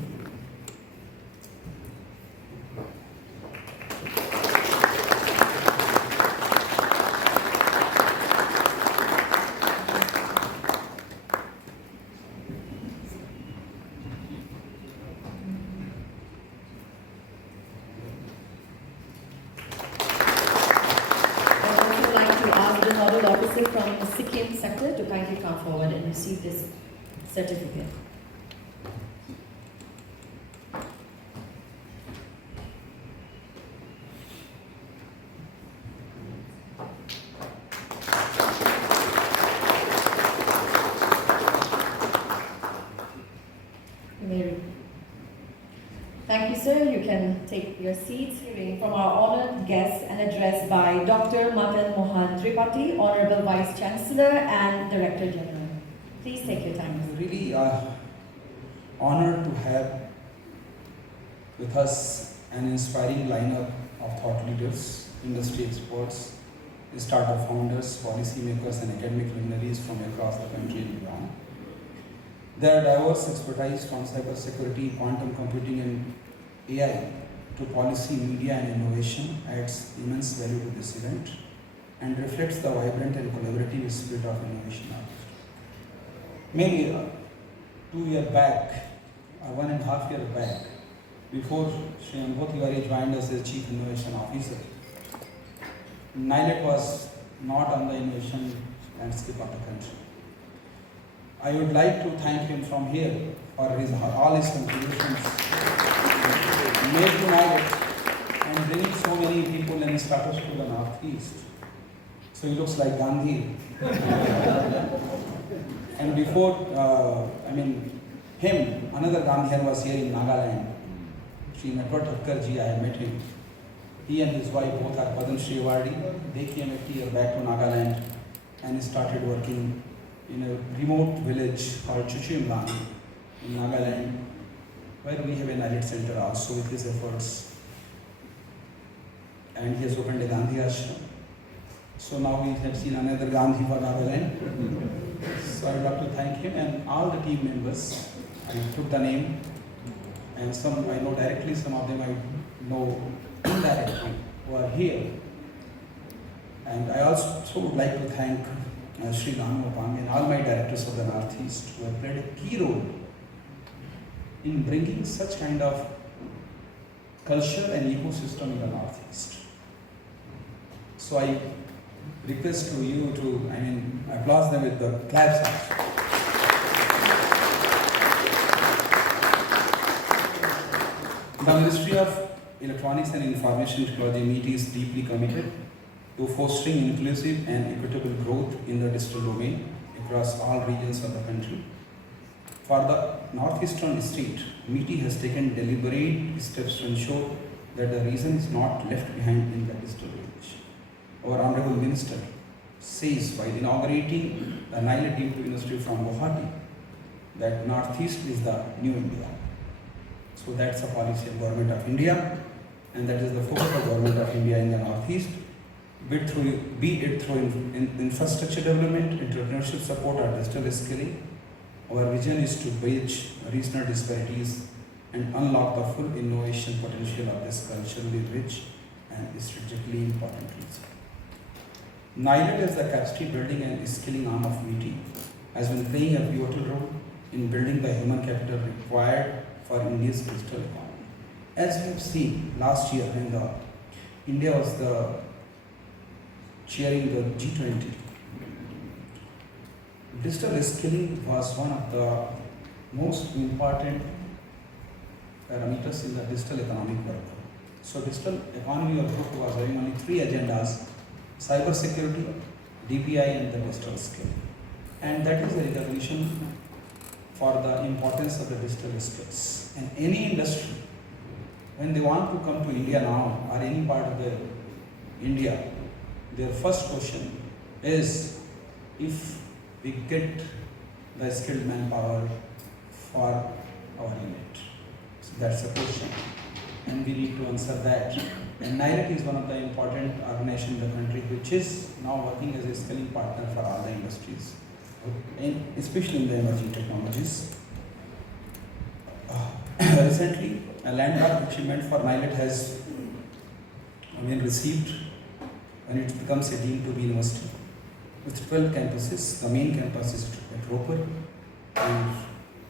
From the Sikkim sector to kindly come forward and receive this certificate. Thank you, sir. You can take your seats. Hearing from our honored guest, an address by Dr. Madan Mohan Tripathi, Honorable Vice Chancellor and Director General. Please take your time. I'm really honored to have with us an inspiring lineup of thought leaders, industry experts, startup founders, policymakers, and academic luminaries from across the country and beyond. Their diverse expertise from cybersecurity, quantum computing, and AI to policy, media, and innovation adds immense value to this event and reflects the vibrant and collaborative spirit of innovation. Maybe 2 years back, 1.5 years back, before Shri S joined us as Chief Innovation Officer, NIELIT was not on the innovation landscape of the country. I would like to thank him from here for all his contributions made to NIELIT and bringing so many people and startups to the Northeast. So he looks like Gandhi. And before, him, another Gandhian was here in Nagaland. Shri S ji, I have met him. He and his wife both are Padma Shri Awardee. They came a year back to Nagaland and started working in a remote village called Chuchimlan in Nagaland, where we have a NIELIT center also with his efforts. And he has opened a Gandhi ashram. So now we have seen another Gandhi for Nagaland. So I would like to thank him and all the team members. I took the name, and some I know directly, some of them I know indirectly who are here. And I also would like to thank Shri Tulika Pande and all my directors of the Northeast who have played a key role in bringing such kind of culture and ecosystem in the Northeast. So I request to you to, applause them with the claps. The Ministry of Electronics and Information Technology (MIT) is deeply committed to fostering inclusive and equitable growth in the digital domain across all regions of the country. For the northeastern state, MIT has taken deliberate steps to ensure that the region is not left behind in the digital age. Our Honorable Minister says while inaugurating the NIELIT deemed university from Mohamadi that Northeast is the new India. So that's a policy of Government of India, and that is the focus of Government of India in the Northeast, be it through infrastructure development, entrepreneurship support or digital skilling. Our vision is to bridge regional disparities and unlock the full innovation potential of this culturally rich and strategically important region. NIELIT as the capacity building and skilling arm of MIT has been playing a pivotal role in building the human capital required for India's digital economy. As we have seen last year when India was chairing the G20, digital skilling was one of the most important parameters in the digital economic work. So digital economy of group was having only 3 agendas: cyber security, DPI and the digital skill. And that is a recognition for the importance of the digital skills. And any industry, when they want to come to India now or any part of the India, their first question is if we get the skilled manpower for our unit. So that's the question. And we need to answer that. And NIELIT is one of the important organizations in the country which is now working as a skilling partner for all the industries, and especially in the emerging technologies. Recently, a landmark achievement for NIELIT has been received when it becomes a deemed to be university. With 12 campuses, the main campus is at Ropar and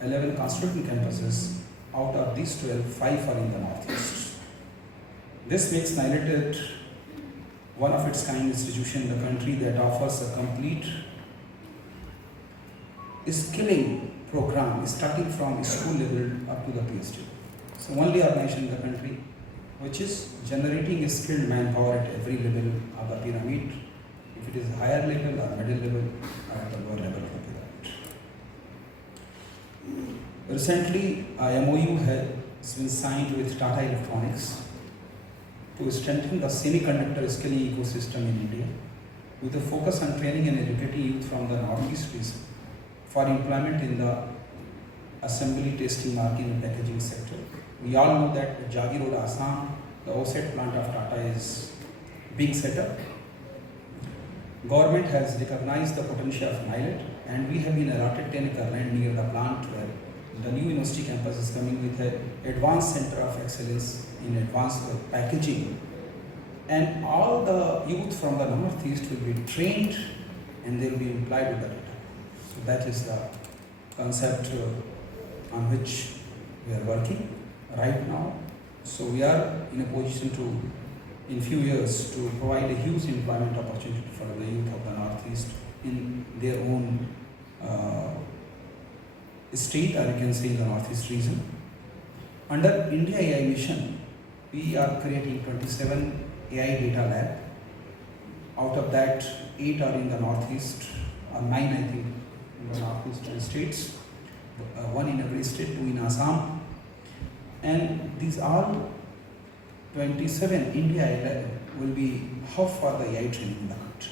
11 constituent campuses. Out of these 12, 5 are in the Northeast. This makes NIELIT one of its kind institution in the country that offers a complete skilling program starting from school level up to the PhD. So only organization in the country which is generating a skilled manpower at every level of the pyramid, if it is higher level or middle level or at the lower level of the pyramid. Recently, a MOU has been signed with Tata Electronics to strengthen the semiconductor skilling ecosystem in India with a focus on training and educating youth from the Northeast region for employment in the assembly, testing, marking and packaging sector. We all know that at Jagi Road, Assam, the OSAT plant of Tata is being set up. Government has recognized the potential of NIELIT, and we have been allotted 10 acre land near the plant where the new university campus is coming with an advanced center of excellence in advanced packaging. And all the youth from the Northeast will be trained and they will be employed with the data. So that is the concept on which we are working right now. So we are in a position to, in few years, to provide a huge employment opportunity for the youth of the Northeast in their own state, or you can say in the Northeast region. Under India AI mission, we are creating 27 AI data lab. Out of that, 8 are in the northeast, or 9 I think, in the northeastern states. 1 in every state, 2 in Assam. And these all 27 India will be hub for the AI training in the country.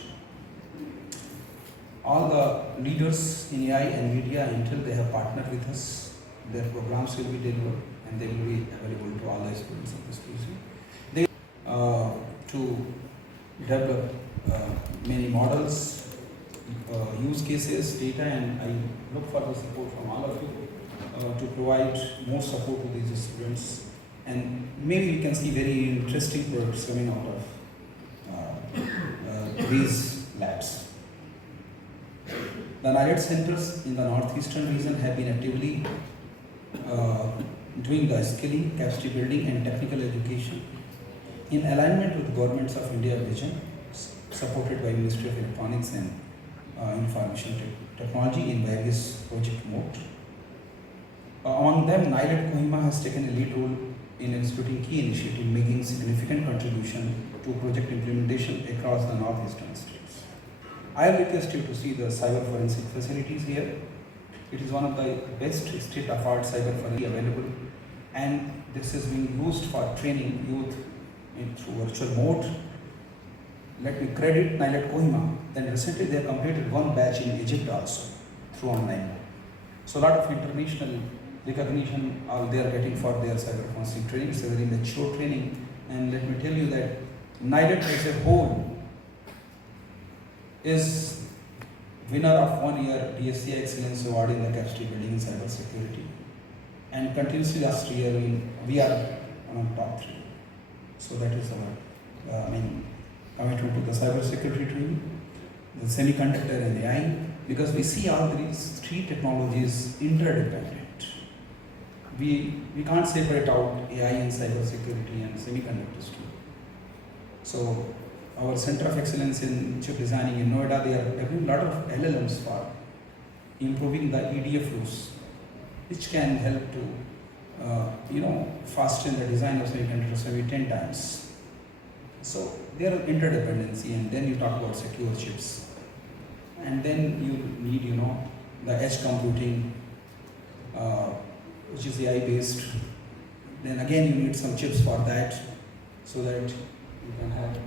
All the leaders in AI and media until they have partnered with us, their programs will be delivered and they will be available to all the students of this PhD. They to develop many models, use cases, data, and I look for the support from all of you to provide more support to these students, and maybe we can see very interesting products coming out of these labs. The NIELIT centers in the northeastern region have been actively doing the skilling, capacity building and technical education in alignment with governments of India vision, supported by Ministry of Electronics and Information Technology in various project mode. Among them, NIELIT Kohima has taken a lead role in executing key initiatives, making significant contribution to project implementation across the northeastern states. I request you to see the cyber forensic facilities here. It is one of the best state-of-the-art cyber forensic available, and this is being used for training youth through virtual mode. Let me credit NIELIT Kohima. Then recently they have completed one batch in Egypt also through online mode. So a lot of international recognition they are getting for their cyber forensic training. It's a very mature training, and let me tell you that NIELIT as a whole is winner of 1 year DSCI Excellence Award in the capacity building in cyber security, and continuously last year we are among top 3. So that is our commitment to the cyber security training, the semiconductor and AI, because we see all these 3 technologies interdependent. We can't separate out AI and cyber security and semiconductors too. So our Center of Excellence in Chip Designing in Noida, they are developing a lot of LLMs for improving the EDA flows, which can help to fasten the design of semiconductors maybe 10 times. So there are interdependency, and then you talk about secure chips, and then you need the edge computing, which is AI based. Then again you need some chips for that, so that you can have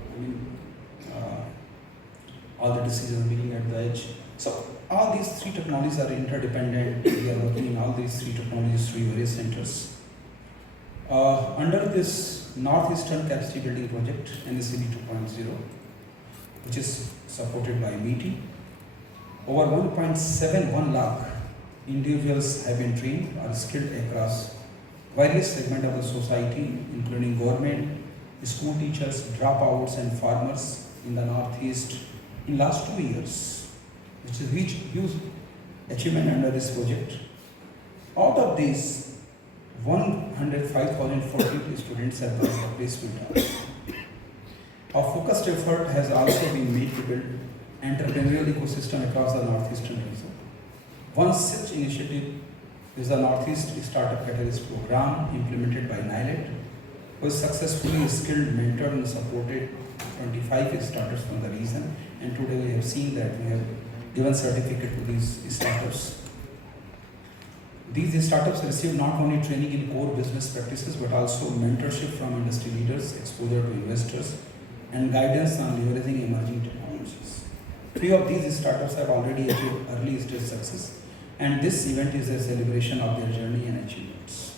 all the decisions making at the edge. So all these 3 technologies are interdependent. We are working in all these 3 technologies through various centers. Under this Northeastern Capacity Building Project, NCB 2.0, which is supported by MIT, over 1.71 lakh individuals have been trained or skilled across various segments of the society, including government, school teachers, dropouts and farmers in the Northeast in last 2 years, which is huge achievement under this project. Out of these, 105,048 students have got the placement. Our focused effort has also been made to build entrepreneurial ecosystem across the Northeastern region. One such initiative is the Northeast Startup Catalyst Program implemented by NIELIT, who has successfully skilled, mentored and supported 25 startups from the region, and today we have seen that we have given certificate to these startups. These startups receive not only training in core business practices but also mentorship from industry leaders, exposure to investors, and guidance on leveraging emerging technologies. 3 of these startups have already achieved early stage success, and this event is a celebration of their journey and achievements.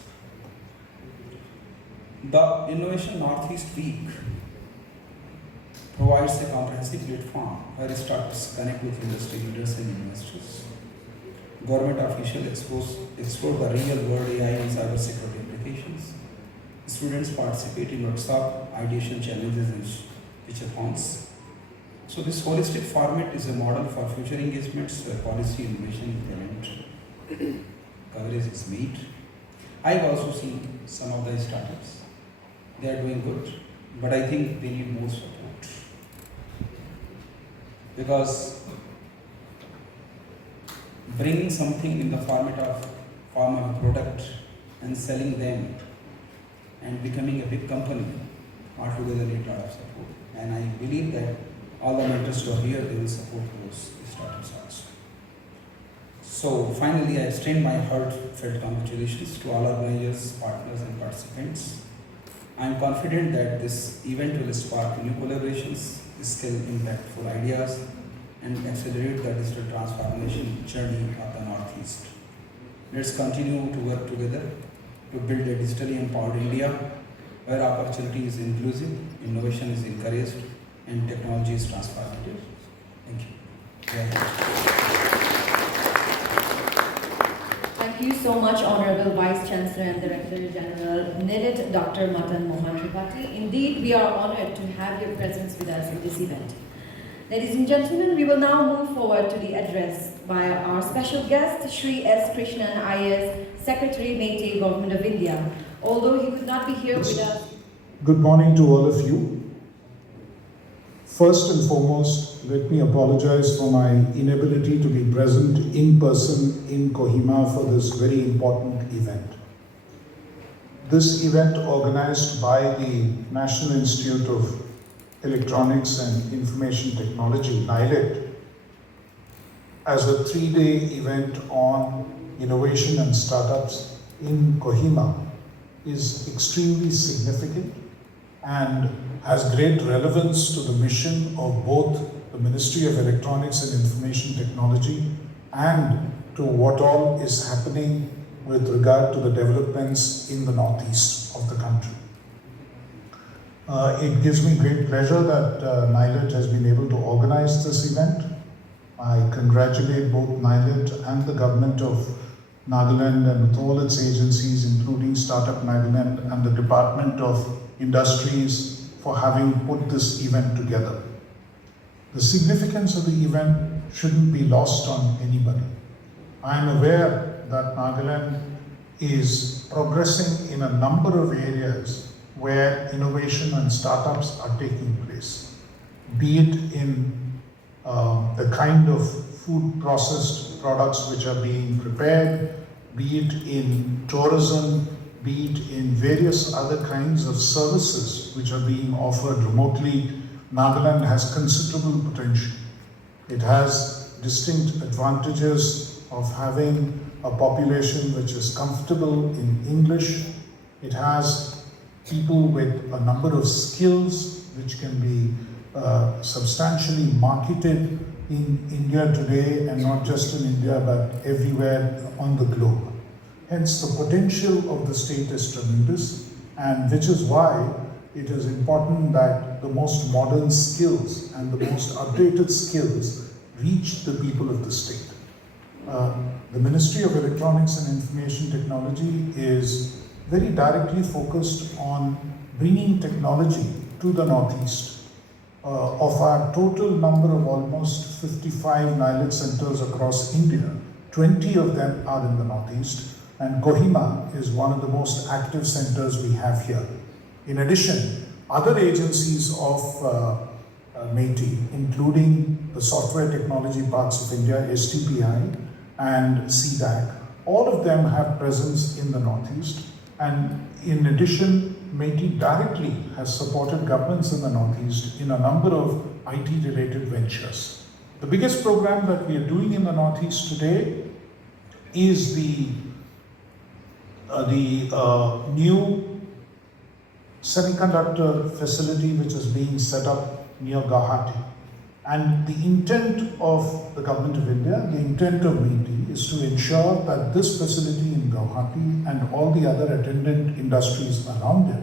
The Innovation Northeast Week provides a comprehensive platform where startups connect with industry leaders and investors. Government officials explore the real-world AI and cybersecurity applications. Students participate in workshop, ideation challenges and pitchathons. So this holistic format is a model for future engagements where policy, innovation, talent coverage is made. I've also seen some of the startups. They are doing good, but I think they need more support. Because bringing something in the format of a product and selling them and becoming a big company altogether need a lot of support. And I believe that all the mentors who are here, they will support those startups also. So finally, I extend my heartfelt congratulations to all organizers, partners and participants. I am confident that this event will spark new collaborations, skill impactful ideas, and accelerate the digital transformation journey of the Northeast. Let's continue to work together to build a digitally empowered India where opportunity is inclusive, innovation is encouraged, and technology is transformative. Thank you. Thank you so much, Honorable Vice Chancellor and Director General NIELIT, Dr. Madan Mohamadi. Indeed, we are honored to have your presence with us in this event. Ladies and gentlemen, we will now move forward to the address by our special guest, Shri S. Krishnan, IAS, Secretary, Meitei Government of India. Although he could not be here with us. Good morning to all of you. First and foremost, let me apologize for my inability to be present in person in Kohima for this very important event. This event, organized by the National Institute of Electronics and Information Technology, NIELIT, as a 3-day event on innovation and startups in Kohima, is extremely significant and has great relevance to the mission of both the Ministry of Electronics and Information Technology and to what all is happening with regard to the developments in the northeast of the country. It gives me great pleasure that NIELIT has been able to organize this event. I congratulate both NIELIT and the government of Nagaland and with all its agencies, including Startup Nagaland and the Department of Industries, for having put this event together. The significance of the event shouldn't be lost on anybody. I am aware that Nagaland is progressing in a number of areas where innovation and startups are taking place, be it in the kind of food processed products which are being prepared, be it in tourism, be it in various other kinds of services which are being offered remotely. Nagaland has considerable potential. It has distinct advantages of having a population which is comfortable in English. It has people with a number of skills which can be substantially marketed in India today, and not just in India but everywhere on the globe. Hence, the potential of the state is tremendous, and which is why it is important that the most modern skills and the most updated skills reach the people of the state. The Ministry of Electronics and Information Technology is very directly focused on bringing technology to the Northeast. Of our total number of almost 55 NIELIT centers across India, 20 of them are in the Northeast, and Kohima is one of the most active centers we have here. In addition, other agencies of Meitei, including the Software Technology Parks of India, STPI, and CDAC, all of them have presence in the Northeast. And in addition, Meitei directly has supported governments in the Northeast in a number of IT-related ventures. The biggest program that we are doing in the Northeast today is the new semiconductor facility which is being set up near Guwahati. And the intent of the Government of India, the intent of Meitei, is to ensure that this facility in Guwahati and all the other attendant industries around it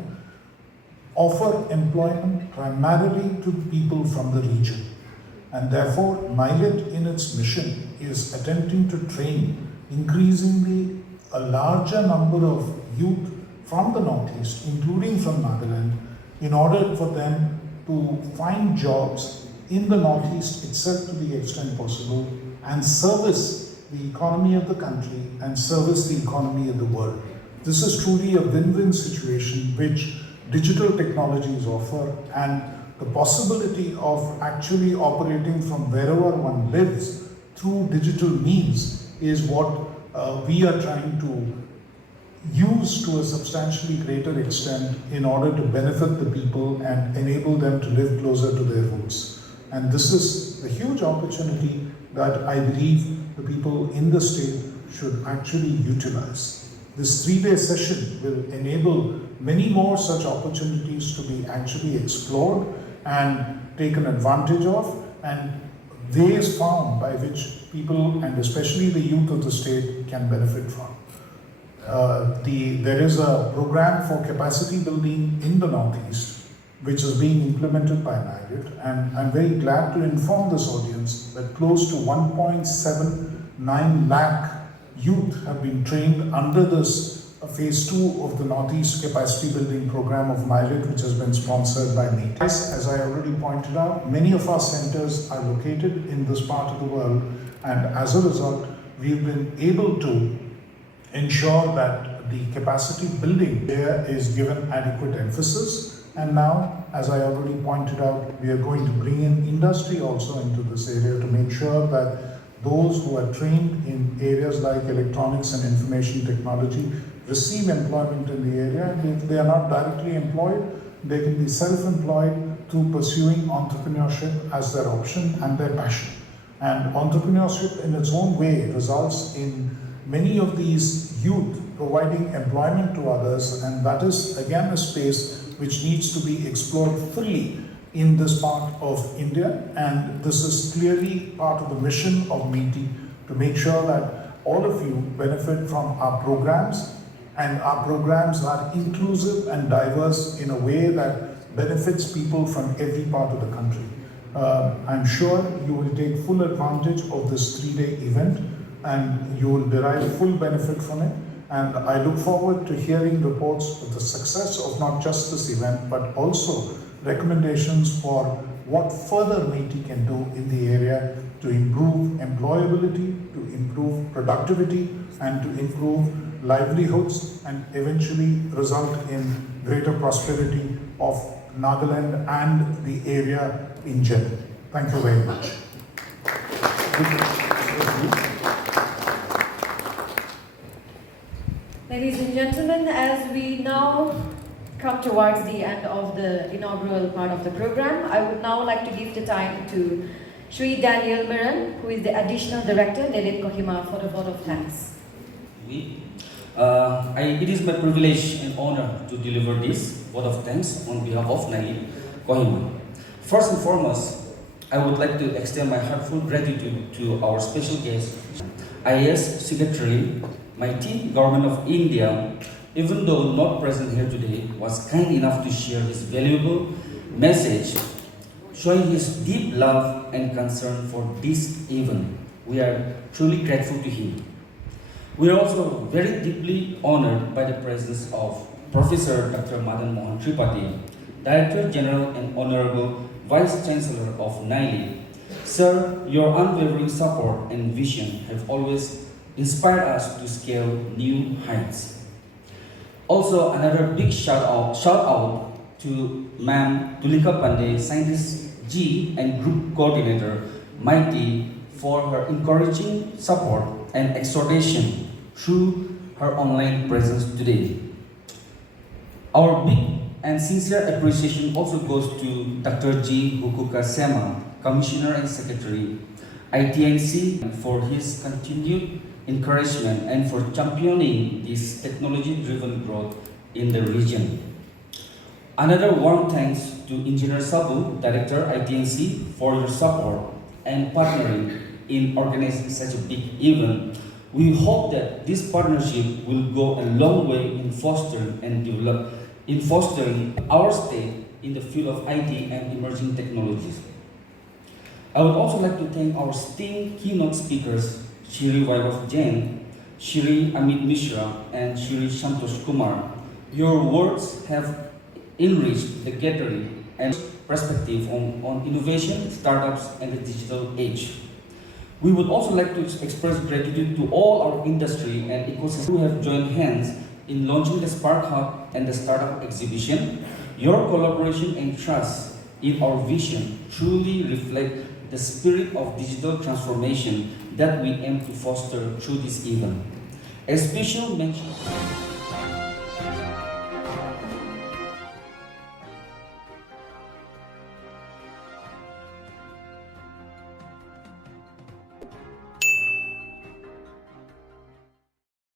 offer employment primarily to people from the region. And therefore, NIELIT in its mission is attempting to train increasingly a larger number of youth from the Northeast, including from Nagaland, in order for them to find jobs in the Northeast itself to the extent possible and service the economy of the country and service the economy of the world. This is truly a win-win situation which digital technologies offer, and the possibility of actually operating from wherever one lives through digital means is what we are trying to use to a substantially greater extent in order to benefit the people and enable them to live closer to their roots. And this is a huge opportunity that I believe the people in the state should actually utilize. This 3-day session will enable many more such opportunities to be actually explored and taken advantage of, and ways found by which people, and especially the youth of the state, can benefit from. There is a program for capacity building in the Northeast, which is being implemented by NIELIT, and I'm very glad to inform this audience that close to 1.79 lakh youth have been trained under this phase 2 of the Northeast Capacity Building Program of NIELIT, which has been sponsored by me. As I already pointed out, many of our centers are located in this part of the world, and as a result, we've been able to ensure that the capacity building there is given adequate emphasis. And now, as I already pointed out, we are going to bring in industry also into this area to make sure that those who are trained in areas like electronics and information technology receive employment in the area. And if they are not directly employed, they can be self-employed through pursuing entrepreneurship as their option and their passion. And entrepreneurship in its own way results in many of these youth providing employment to others, and that is again a space which needs to be explored fully in this part of India. And this is clearly part of the mission of MEETI, to make sure that all of you benefit from our programs, and our programs are inclusive and diverse in a way that benefits people from every part of the country. I'm sure you will take full advantage of this 3-day event, and you will derive full benefit from it. And I look forward to hearing reports of the success of not just this event, but also recommendations for what further MEETI can do in the area to improve employability, to improve productivity, and to improve livelihoods, and eventually result in greater prosperity of Nagaland and the area in general. Thank you very much. Ladies and gentlemen, as we now come towards the end of the inaugural part of the program, I would now like to give the time to Shri Daniel Miran, who is the Additional Director, NIELIT Kohima, for the vote of thanks. It is my privilege and honor to deliver this vote of thanks on behalf of NIELIT Kohima. First and foremost, I would like to extend my heartfelt gratitude to our special guest, IAS Secretary, my team, Government of India, even though not present here today, was kind enough to share his valuable message, showing his deep love and concern for this event. We are truly grateful to him. We are also very deeply honored by the presence of Professor Dr. Madan Director General and Honorable Vice Chancellor of NIELIT. Sir, your unwavering support and vision have always inspired us to scale new heights. Also, another big shout out to Ma'am Tulika Pande, Scientist G and Group Coordinator Mighty, for her encouraging support and exhortation through her online presence today. Our big and sincere appreciation also goes to Dr. G. Hukuka Sema, Commissioner and Secretary, ITNC, for his continued encouragement and for championing this technology-driven growth in the region. Another warm thanks to Engineer Sabu, Director ITNC, for your support and partnering in organizing such a big event. We hope that this partnership will go a long way in fostering our state in the field of IT and emerging technologies. I would also like to thank our esteemed keynote speakers, Shri Vibb Jain, Shri Amit Mishra, and Shri Santosh Kumar. Your words have enriched the gathering and perspective on innovation, startups, and the digital age. We would also like to express gratitude to all our industry and ecosystem who have joined hands in launching the Spark Hub and the Startup Exhibition. Your collaboration and trust in our vision truly reflect the spirit of digital transformation that we aim to foster through this event. A special mention